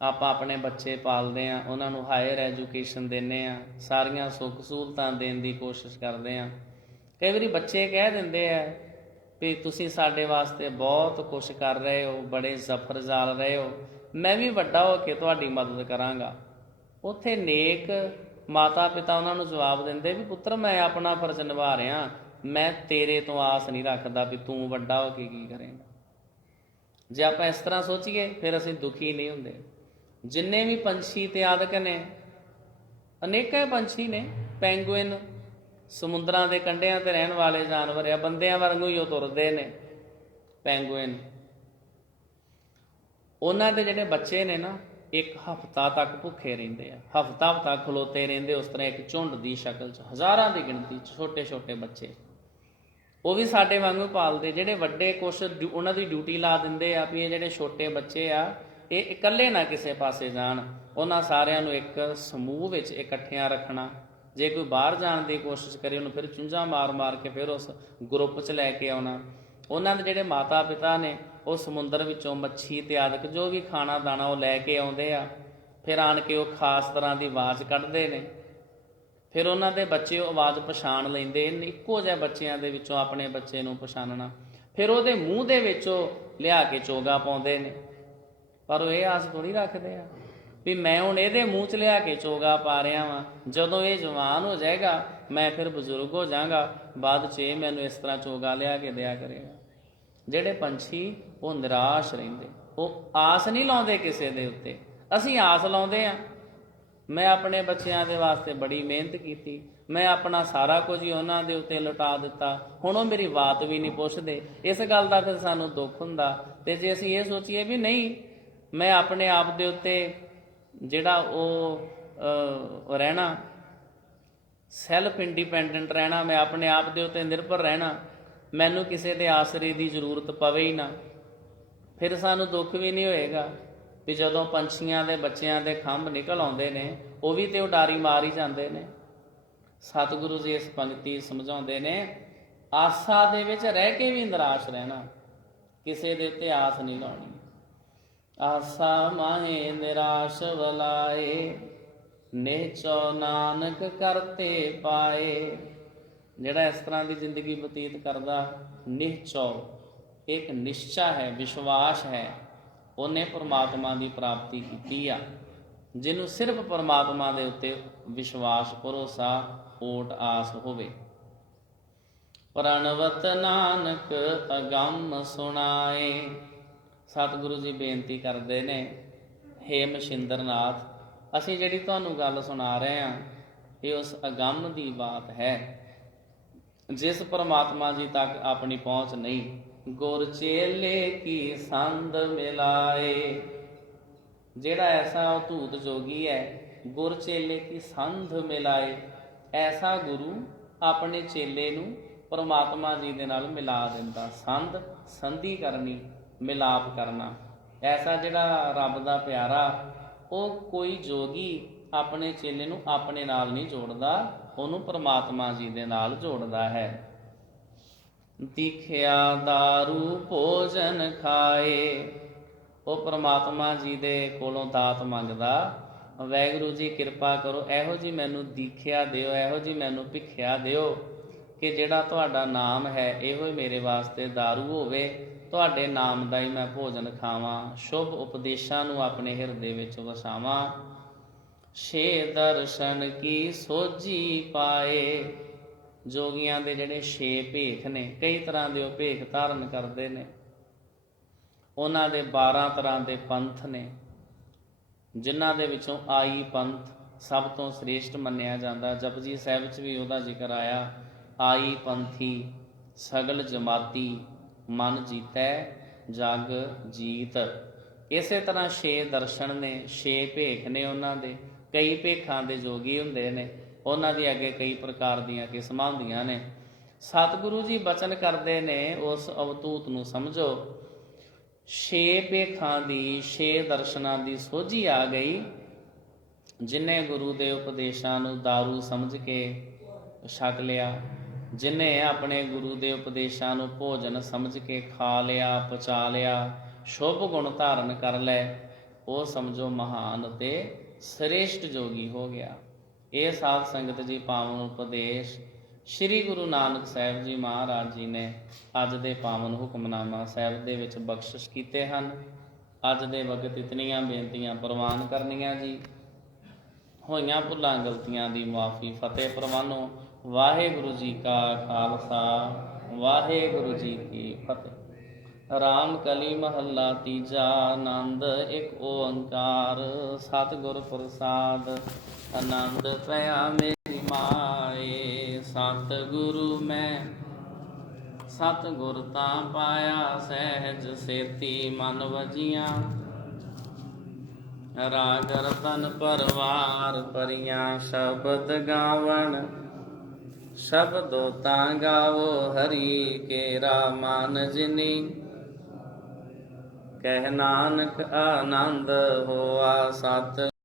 ਆਪਾਂ ਆਪਣੇ ਬੱਚੇ ਪਾਲਦੇ ਹਾਂ, ਉਹਨਾਂ ਨੂੰ ਹਾਇਰ ਐਜੂਕੇਸ਼ਨ ਦਿੰਦੇ ਹਾਂ, ਸਾਰੀਆਂ ਸੁੱਖ ਸਹੂਲਤਾਂ ਦੇਣ ਦੀ ਕੋਸ਼ਿਸ਼ ਕਰਦੇ ਹਾਂ। ਕਈ ਵਾਰੀ ਬੱਚੇ ਕਹਿ ਦਿੰਦੇ ਆ ਵੀ ਤੁਸੀਂ ਸਾਡੇ ਵਾਸਤੇ ਬਹੁਤ ਕੁਛ ਕਰ ਰਹੇ ਹੋ, ਬੜੇ ਜ਼ਫਰ ਜਾਲ ਰਹੇ ਹੋ, ਮੈਂ ਵੀ ਵੱਡਾ ਹੋ ਕੇ ਤੁਹਾਡੀ ਮਦਦ ਕਰਾਂਗਾ। ਉੱਥੇ ਨੇਕ ਮਾਤਾ ਪਿਤਾ ਉਹਨਾਂ ਨੂੰ ਜਵਾਬ ਦਿੰਦੇ ਵੀ ਪੁੱਤਰ ਮੈਂ ਆਪਣਾ ਫਰਜ਼ ਨਿਭਾ ਰਿਹਾ, ਮੈਂ ਤੇਰੇ ਤੋਂ ਆਸ ਨਹੀਂ ਰੱਖਦਾ ਵੀ ਤੂੰ ਵੱਡਾ ਹੋ ਕੇ ਕੀ ਕਰੇਂਗਾ। ਜੇ ਆਪਾਂ ਇਸ ਤਰ੍ਹਾਂ ਸੋਚੀਏ ਫਿਰ ਅਸੀਂ ਦੁਖੀ ਨਹੀਂ ਹੁੰਦੇ। ਜਿੰਨੇ ਵੀ ਪੰਛੀ ਤੇ ਆਦਿਕ ਨੇ, ਅਨੇਕਾਂ ਪੰਛੀ ਨੇ, ਪੈਂਗੁਇਨ ਸਮੁੰਦਰਾਂ ਦੇ ਕੰਢਿਆਂ ਤੇ ਰਹਿਣ ਵਾਲੇ ਜਾਨਵਰ ਆ, ਬੰਦਿਆਂ ਵਾਂਗੂ ਹੀ ਉਹ ਤੁਰਦੇ ਨੇ ਪੈਂਗੁਇਨ। ਉਹਨਾਂ ਦੇ ਜਿਹੜੇ ਬੱਚੇ ਨੇ ਨਾ, ਇੱਕ ਹਫ਼ਤਾ ਤੱਕ ਭੁੱਖੇ ਰਹਿੰਦੇ ਆ, ਹਫ਼ਤਾ ਖਲੋਤੇ ਰਹਿੰਦੇ ਉਸ ਤਰ੍ਹਾਂ ਇੱਕ ਝੁੰਡ ਦੀ ਸ਼ਕਲ 'ਚ, ਹਜ਼ਾਰਾਂ ਦੀ ਗਿਣਤੀ 'ਚ ਛੋਟੇ ਛੋਟੇ ਬੱਚੇ। ਉਹ ਵੀ ਸਾਡੇ ਵਾਂਗੂ ਪਾਲਦੇ। ਜਿਹੜੇ ਵੱਡੇ ਕੁਛ ਉਹਨਾਂ ਦੀ ਡਿਊਟੀ ਲਾ ਦਿੰਦੇ ਆ ਵੀ ਇਹ ਜਿਹੜੇ ਛੋਟੇ ਬੱਚੇ ਆ ਇਹ ਇਕੱਲੇ ਨਾ ਕਿਸੇ ਪਾਸੇ ਜਾਣ, ਉਹਨਾਂ ਸਾਰਿਆਂ ਨੂੰ ਇੱਕ ਸਮੂਹ ਵਿੱਚ ਇਕੱਠਿਆਂ ਰੱਖਣਾ। ਜੇ ਕੋਈ ਬਾਹਰ ਜਾਣ ਦੀ ਕੋਸ਼ਿਸ਼ ਕਰੇ ਉਹਨੂੰ ਫਿਰ ਚੁੰਝਾਂ ਮਾਰ ਕੇ ਫਿਰ ਉਸ ਗਰੁੱਪ 'ਚ ਲੈ ਕੇ ਆਉਣਾ। ਉਹਨਾਂ ਦੇ ਜਿਹੜੇ ਮਾਤਾ ਪਿਤਾ ਨੇ ਉਹ ਸਮੁੰਦਰ ਵਿੱਚੋਂ ਮੱਛੀ ਤੇ ਆਦਿਕ ਜੋ ਵੀ ਖਾਣਾ ਦਾਣਾ ਉਹ ਲੈ ਕੇ ਆਉਂਦੇ ਆ, ਫਿਰ ਆਣ ਕੇ ਉਹ ਖਾਸ ਤਰ੍ਹਾਂ ਦੀ ਆਵਾਜ਼ ਕੱਢਦੇ ਨੇ। ਫਿਰ ਉਹਨਾਂ ਦੇ ਬੱਚੇ ਉਹ ਆਵਾਜ਼ ਪਛਾਣ ਲੈਂਦੇ, ਇੱਕੋ ਜਿਹੇ ਬੱਚਿਆਂ ਦੇ ਵਿੱਚੋਂ ਆਪਣੇ ਬੱਚੇ ਨੂੰ ਪਛਾਣਨਾ। ਫਿਰ ਉਹਦੇ ਮੂੰਹ ਦੇ ਵਿੱਚੋਂ ਲਿਆ ਕੇ ਚੋਗਾ ਪਾਉਂਦੇ ਨੇ, ਪਰ ਉਹ ਇਹ ਆਸ ਥੋੜ੍ਹੀ ਰੱਖਦੇ ਆ ਵੀ ਮੈਂ ਹੁਣ ਇਹਦੇ ਮੂੰਹ 'ਚ ਲਿਆ ਕੇ ਚੋਗਾ ਪਾ ਰਿਹਾ ਵਾਂ, ਜਦੋਂ ਇਹ ਜਵਾਨ ਹੋ ਜਾਏਗਾ ਮੈਂ ਫਿਰ ਬਜ਼ੁਰਗ ਹੋ ਜਾਵਾਂਗਾ, ਬਾਅਦ 'ਚ ਇਹ ਮੈਨੂੰ ਇਸ ਤਰ੍ਹਾਂ ਚੋਗਾ ਲਿਆ ਕੇ ਦਿਆ ਕਰੇਗਾ। ਜਿਹੜੇ ਪੰਛੀ ਉਹ ਨਿਰਾਸ਼ ਰਹਿੰਦੇ, ਉਹ ਆਸ ਨਹੀਂ ਲਾਉਂਦੇ ਕਿਸੇ ਦੇ ਉੱਤੇ। ਅਸੀਂ ਆਸ ਲਾਉਂਦੇ ਹਾਂ। ਮੈਂ ਆਪਣੇ ਬੱਚਿਆਂ ਦੇ ਵਾਸਤੇ ਬੜੀ ਮਿਹਨਤ ਕੀਤੀ, ਮੈਂ ਆਪਣਾ ਸਾਰਾ ਕੁਝ ਹੀ ਉਹਨਾਂ ਦੇ ਉੱਤੇ ਲੁਟਾ ਦਿੱਤਾ, ਹੁਣ ਉਹ ਮੇਰੀ ਬਾਤ ਵੀ ਨਹੀਂ ਪੁੱਛਦੇ। ਇਸ ਗੱਲ ਦਾ ਫਿਰ ਸਾਨੂੰ ਦੁੱਖ ਹੁੰਦਾ। ਤੇ ਜੇ ਅਸੀਂ ਇਹ ਸੋਚੀਏ ਵੀ ਨਹੀਂ, ਮੈਂ ਆਪਣੇ ਆਪ ਦੇ ਉੱਤੇ ਜਿਹੜਾ ਉਹ ਰਹਿਣਾ, ਸੈਲਫ ਇੰਡੀਪੈਂਡੈਂਟ ਰਹਿਣਾ, ਮੈਂ ਆਪਣੇ ਆਪ ਦੇ ਉੱਤੇ ਨਿਰਭਰ ਰਹਿਣਾ, ਮੈਨੂੰ ਕਿਸੇ ਦੇ ਆਸਰੇ ਦੀ ਜ਼ਰੂਰਤ ਪਵੇ ਹੀ ਨਾ, ਫਿਰ ਸਾਨੂੰ ਦੁੱਖ ਵੀ ਨਹੀਂ ਹੋਏਗਾ ਵੀ ਜਦੋਂ ਪੰਛੀਆਂ ਦੇ ਬੱਚਿਆਂ ਦੇ ਖੰਭ ਨਿਕਲ ਆਉਂਦੇ ਨੇ ਉਹ ਵੀ ਤੇ ਉਡਾਰੀ ਮਾਰ ਹੀ ਜਾਂਦੇ ਨੇ। ਸਤਿਗੁਰੂ ਜੀ ਇਸ ਪੰਕਤੀ ਸਮਝਾਉਂਦੇ ਨੇ, ਆਸਾ ਦੇ ਵਿੱਚ ਰਹਿ ਕੇ ਵੀ ਨਿਰਾਸ਼ ਰਹਿਣਾ, ਕਿਸੇ ਦੇ ਉੱਤੇ ਆਸ ਨਹੀਂ ਲਾਉਣੀ। ਆਸਾ ਮਾਹੇ ਨਿਰਾਸ਼ ਵਲਾਏ, ਨਿਹਚੋ ਨਾਨਕ ਕਰਤੇ ਪਾਏ। ਜਿਹੜਾ ਇਸ ਤਰ੍ਹਾਂ ਦੀ ਜ਼ਿੰਦਗੀ ਬਤੀਤ ਕਰਦਾ, ਨਿਹਚੋ ਇੱਕ ਨਿਸ਼ਚਾ ਹੈ, ਵਿਸ਼ਵਾਸ ਹੈ, ਉਹਨੇ ਪਰਮਾਤਮਾ ਦੀ ਪ੍ਰਾਪਤੀ ਕੀਤੀ ਆ। ਜਿਹਨੂੰ ਸਿਰਫ ਪਰਮਾਤਮਾ ਦੇ ਉੱਤੇ ਵਿਸ਼ਵਾਸ, ਭਰੋਸਾ, ਓਟ, ਆਸ ਹੋਵੇ। ਪ੍ਰਣਵਤ ਨਾਨਕ ਅਗੰਮ ਸੁਣਾਏ। ਸਤਿਗੁਰੂ ਜੀ ਬੇਨਤੀ ਕਰਦੇ ਨੇ, ਹੇ ਮਛਿੰਦਰਨਾਥ, ਅਸੀਂ ਜਿਹੜੀ ਤੁਹਾਨੂੰ ਗੱਲ ਸੁਣਾ ਰਹੇ ਹਾਂ ਇਹ ਉਸ ਅਗੰਮ ਦੀ ਬਾਤ ਹੈ ਜਿਸ ਪਰਮਾਤਮਾ ਜੀ ਤੱਕ ਆਪਣੀ ਪਹੁੰਚ ਨਹੀਂ। ਗੁਰ ਚੇਲੇ ਕੀ ਸੰਧ ਮਿਲਾਏ। ਜਿਹੜਾ ਐਸਾ ਅਧੂਤ ਜੋਗੀ ਹੈ, ਗੁਰ ਚੇਲੇ ਕੀ ਸੰਧ ਮਿਲਾਏ, ਐਸਾ ਗੁਰੂ ਆਪਣੇ ਚੇਲੇ ਨੂੰ ਪਰਮਾਤਮਾ ਜੀ ਦੇ ਨਾਲ ਮਿਲਾ ਦਿੰਦਾ। ਸੰਧ, ਸੰਧੀ ਕਰਨੀ, ਮਿਲਾਪ ਕਰਨਾ। ਐਸਾ ਜਿਹੜਾ ਰੱਬ ਦਾ ਪਿਆਰਾ, ਉਹ ਕੋਈ ਜੋਗੀ ਆਪਣੇ ਚੇਲੇ ਨੂੰ ਆਪਣੇ ਨਾਲ ਨਹੀਂ ਜੋੜਦਾ, ਉਹਨੂੰ ਪਰਮਾਤਮਾ ਜੀ ਦੇ ਨਾਲ ਜੋੜਦਾ ਹੈ। ਦੀਖਿਆ ਦਾਰੂ ਭੋਜਨ ਖਾਏ। ਉਹ ਪਰਮਾਤਮਾ ਜੀ ਦੇ ਕੋਲੋਂ ਦਾਤ ਮੰਗਦਾ, ਵਾਹਿਗੁਰੂ ਜੀ ਕਿਰਪਾ ਕਰੋ, ਇਹੋ ਜੀ ਮੈਨੂੰ ਦੀਖਿਆ ਦਿਓ, ਇਹੋ ਜੀ ਮੈਨੂੰ ਭਿੱਖਿਆ ਦਿਓ ਕਿ ਜਿਹੜਾ ਤੁਹਾਡਾ ਨਾਮ ਹੈ ਇਹੋ ਹੀ ਮੇਰੇ ਵਾਸਤੇ ਦਾਰੂ ਹੋਵੇ, ਤੁਹਾਡੇ ਨਾਮ ਦਾ ਹੀ ਮੈਂ ਭੋਜਨ ਖਾਵਾਂ, ਸ਼ੁਭ ਉਪਦੇਸ਼ਾਂ ਨੂੰ ਆਪਣੇ ਹਿਰਦੇ ਵਿੱਚ ਵਸਾਵਾਂ। ਛੇ ਦਰਸ਼ਨ ਕੀ ਸੋਝੀ ਪਾਏ। ਜੋਗੀਆਂ ਦੇ ਜਿਹੜੇ 6 ਭੇਖ ਨੇ, ਕਈ ਤਰ੍ਹਾਂ ਦੇ ਉਹ ਭੇਖ ਧਾਰਨ ਕਰਦੇ ਨੇ। ਉਹਨਾਂ ਦੇ 12 ਤਰ੍ਹਾਂ ਦੇ ਪੰਥ ਨੇ, ਜਿਨ੍ਹਾਂ ਦੇ ਵਿੱਚੋਂ ਆਈ ਪੰਥ ਸਭ ਤੋਂ ਸ੍ਰੇਸ਼ਟ ਮੰਨਿਆ ਜਾਂਦਾ। ਜਪਜੀ ਸਾਹਿਬ 'ਚ ਵੀ ਉਹਦਾ ਜ਼ਿਕਰ ਆਇਆ, ਆਈ ਪੰਥੀ ਸਗਲ ਜਮਾਤੀ ਮਨ ਜੀਤੈ ਜਗ ਜੀਤ। ਇਸੇ ਤਰ੍ਹਾਂ 6 ਦਰਸ਼ਨ ਨੇ, 6 ਭੇਖ ਨੇ ਉਹਨਾਂ ਦੇ। ਕਈ ਭੇਖਾਂ ਦੇ ਜੋਗੀ ਹੁੰਦੇ ਨੇ, ਉਹਨਾਂ ਦੀ ਅੱਗੇ ਕਈ ਪ੍ਰਕਾਰ ਦੀਆਂ ਕਿਸਮਾਂ ਹੁੰਦੀਆਂ ਨੇ। ਸਤਿਗੁਰੂ ਜੀ ਬਚਨ ਕਰਦੇ ਨੇ, ਉਸ ਅਵਧੂਤ ਨੂੰ ਸਮਝੋ। 6 ਭੇਖਾਂ ਦੀ, 6 ਦਰਸ਼ਨਾਂ ਦੀ ਸੋਝੀ ਆ ਗਈ। ਜਿਨੇ ਗੁਰੂ ਦੇ ਉਪਦੇਸ਼ਾਂ ਨੂੰ ਦਾਰੂ ਸਮਝ ਕੇ ਛਕ ਲਿਆ, ਜਿਨੇ ਆਪਣੇ ਗੁਰੂ ਦੇ ਉਪਦੇਸ਼ਾਂ ਨੂੰ ਭੋਜਨ ਸਮਝ ਕੇ ਖਾ ਲਿਆ, ਪਚਾ ਲਿਆ, ਸ਼ੁਭ ਗੁਣ ਧਾਰਨ ਕਰ ਲੈ, ਉਹ ਸਮਝੋ ਮਹਾਨ ਤੇ ਸ੍ਰੇਸ਼ਟ ਜੋਗੀ ਹੋ ਗਿਆ। ਇਹ ਸਾਧ ਸੰਗਤ ਜੀ ਪਾਵਨ ਉਪਦੇਸ਼ ਸ੍ਰੀ ਗੁਰੂ ਨਾਨਕ ਸਾਹਿਬ ਜੀ ਮਹਾਰਾਜ ਜੀ ਨੇ ਅੱਜ ਦੇ ਪਾਵਨ ਹੁਕਮਨਾਮਾ ਸਾਹਿਬ ਦੇ ਵਿੱਚ ਬਖਸ਼ਿਸ਼ ਕੀਤੇ ਹਨ। ਅੱਜ ਦੇ ਵਕਤ ਇਤਨੀਆਂ ਬੇਨਤੀਆਂ ਪ੍ਰਵਾਨ ਕਰਨੀਆਂ ਜੀ। ਹੋਈਆਂ ਭੁੱਲਾਂ ਗਲਤੀਆਂ ਦੀ ਮੁਆਫੀ ਫਤਿਹ ਪ੍ਰਵਾਨੋ। ਵਾਹਿਗੁਰੂ ਜੀ ਕਾ ਖਾਲਸਾ, ਵਾਹਿਗੁਰੂ ਜੀ ਕੀ ਫਤਿਹ। ਰਾਮ ਕਲੀ ਮਹੱਲਾ ਤੀਜਾ। ਆਨੰਦ ਇੱਕ ਓੰਕਾਰ ਸਤਿਗੁਰ ਪ੍ਰਸਾਦ। ਆਨੰਦ ਪਿਆ ਮੇਰੀ ਮਾਏ ਸਤਿਗੁਰੂ ਮੈਂ, ਸਤਿਗੁਰ ਤਾਂ ਪਾਇਆ ਸਹਿਜ ਸੇਤੀ ਮਨ ਵਜੀਆਂ। ਰਾਗ ਰਤਨ ਪਰਵਾਰ ਭਰੀਆਂ ਸ਼ਬਦ ਗਾਵਣ, ਸ਼ਬਦੋ ਤਾਂ ਗਾਵੋ ਹਰੀ ਕੇਰਾ ਮਨ ਜਿਨੀ। ਕਹਿ ਨਾਨਕ ਆਨੰਦ ਹੋਆ ਸਤ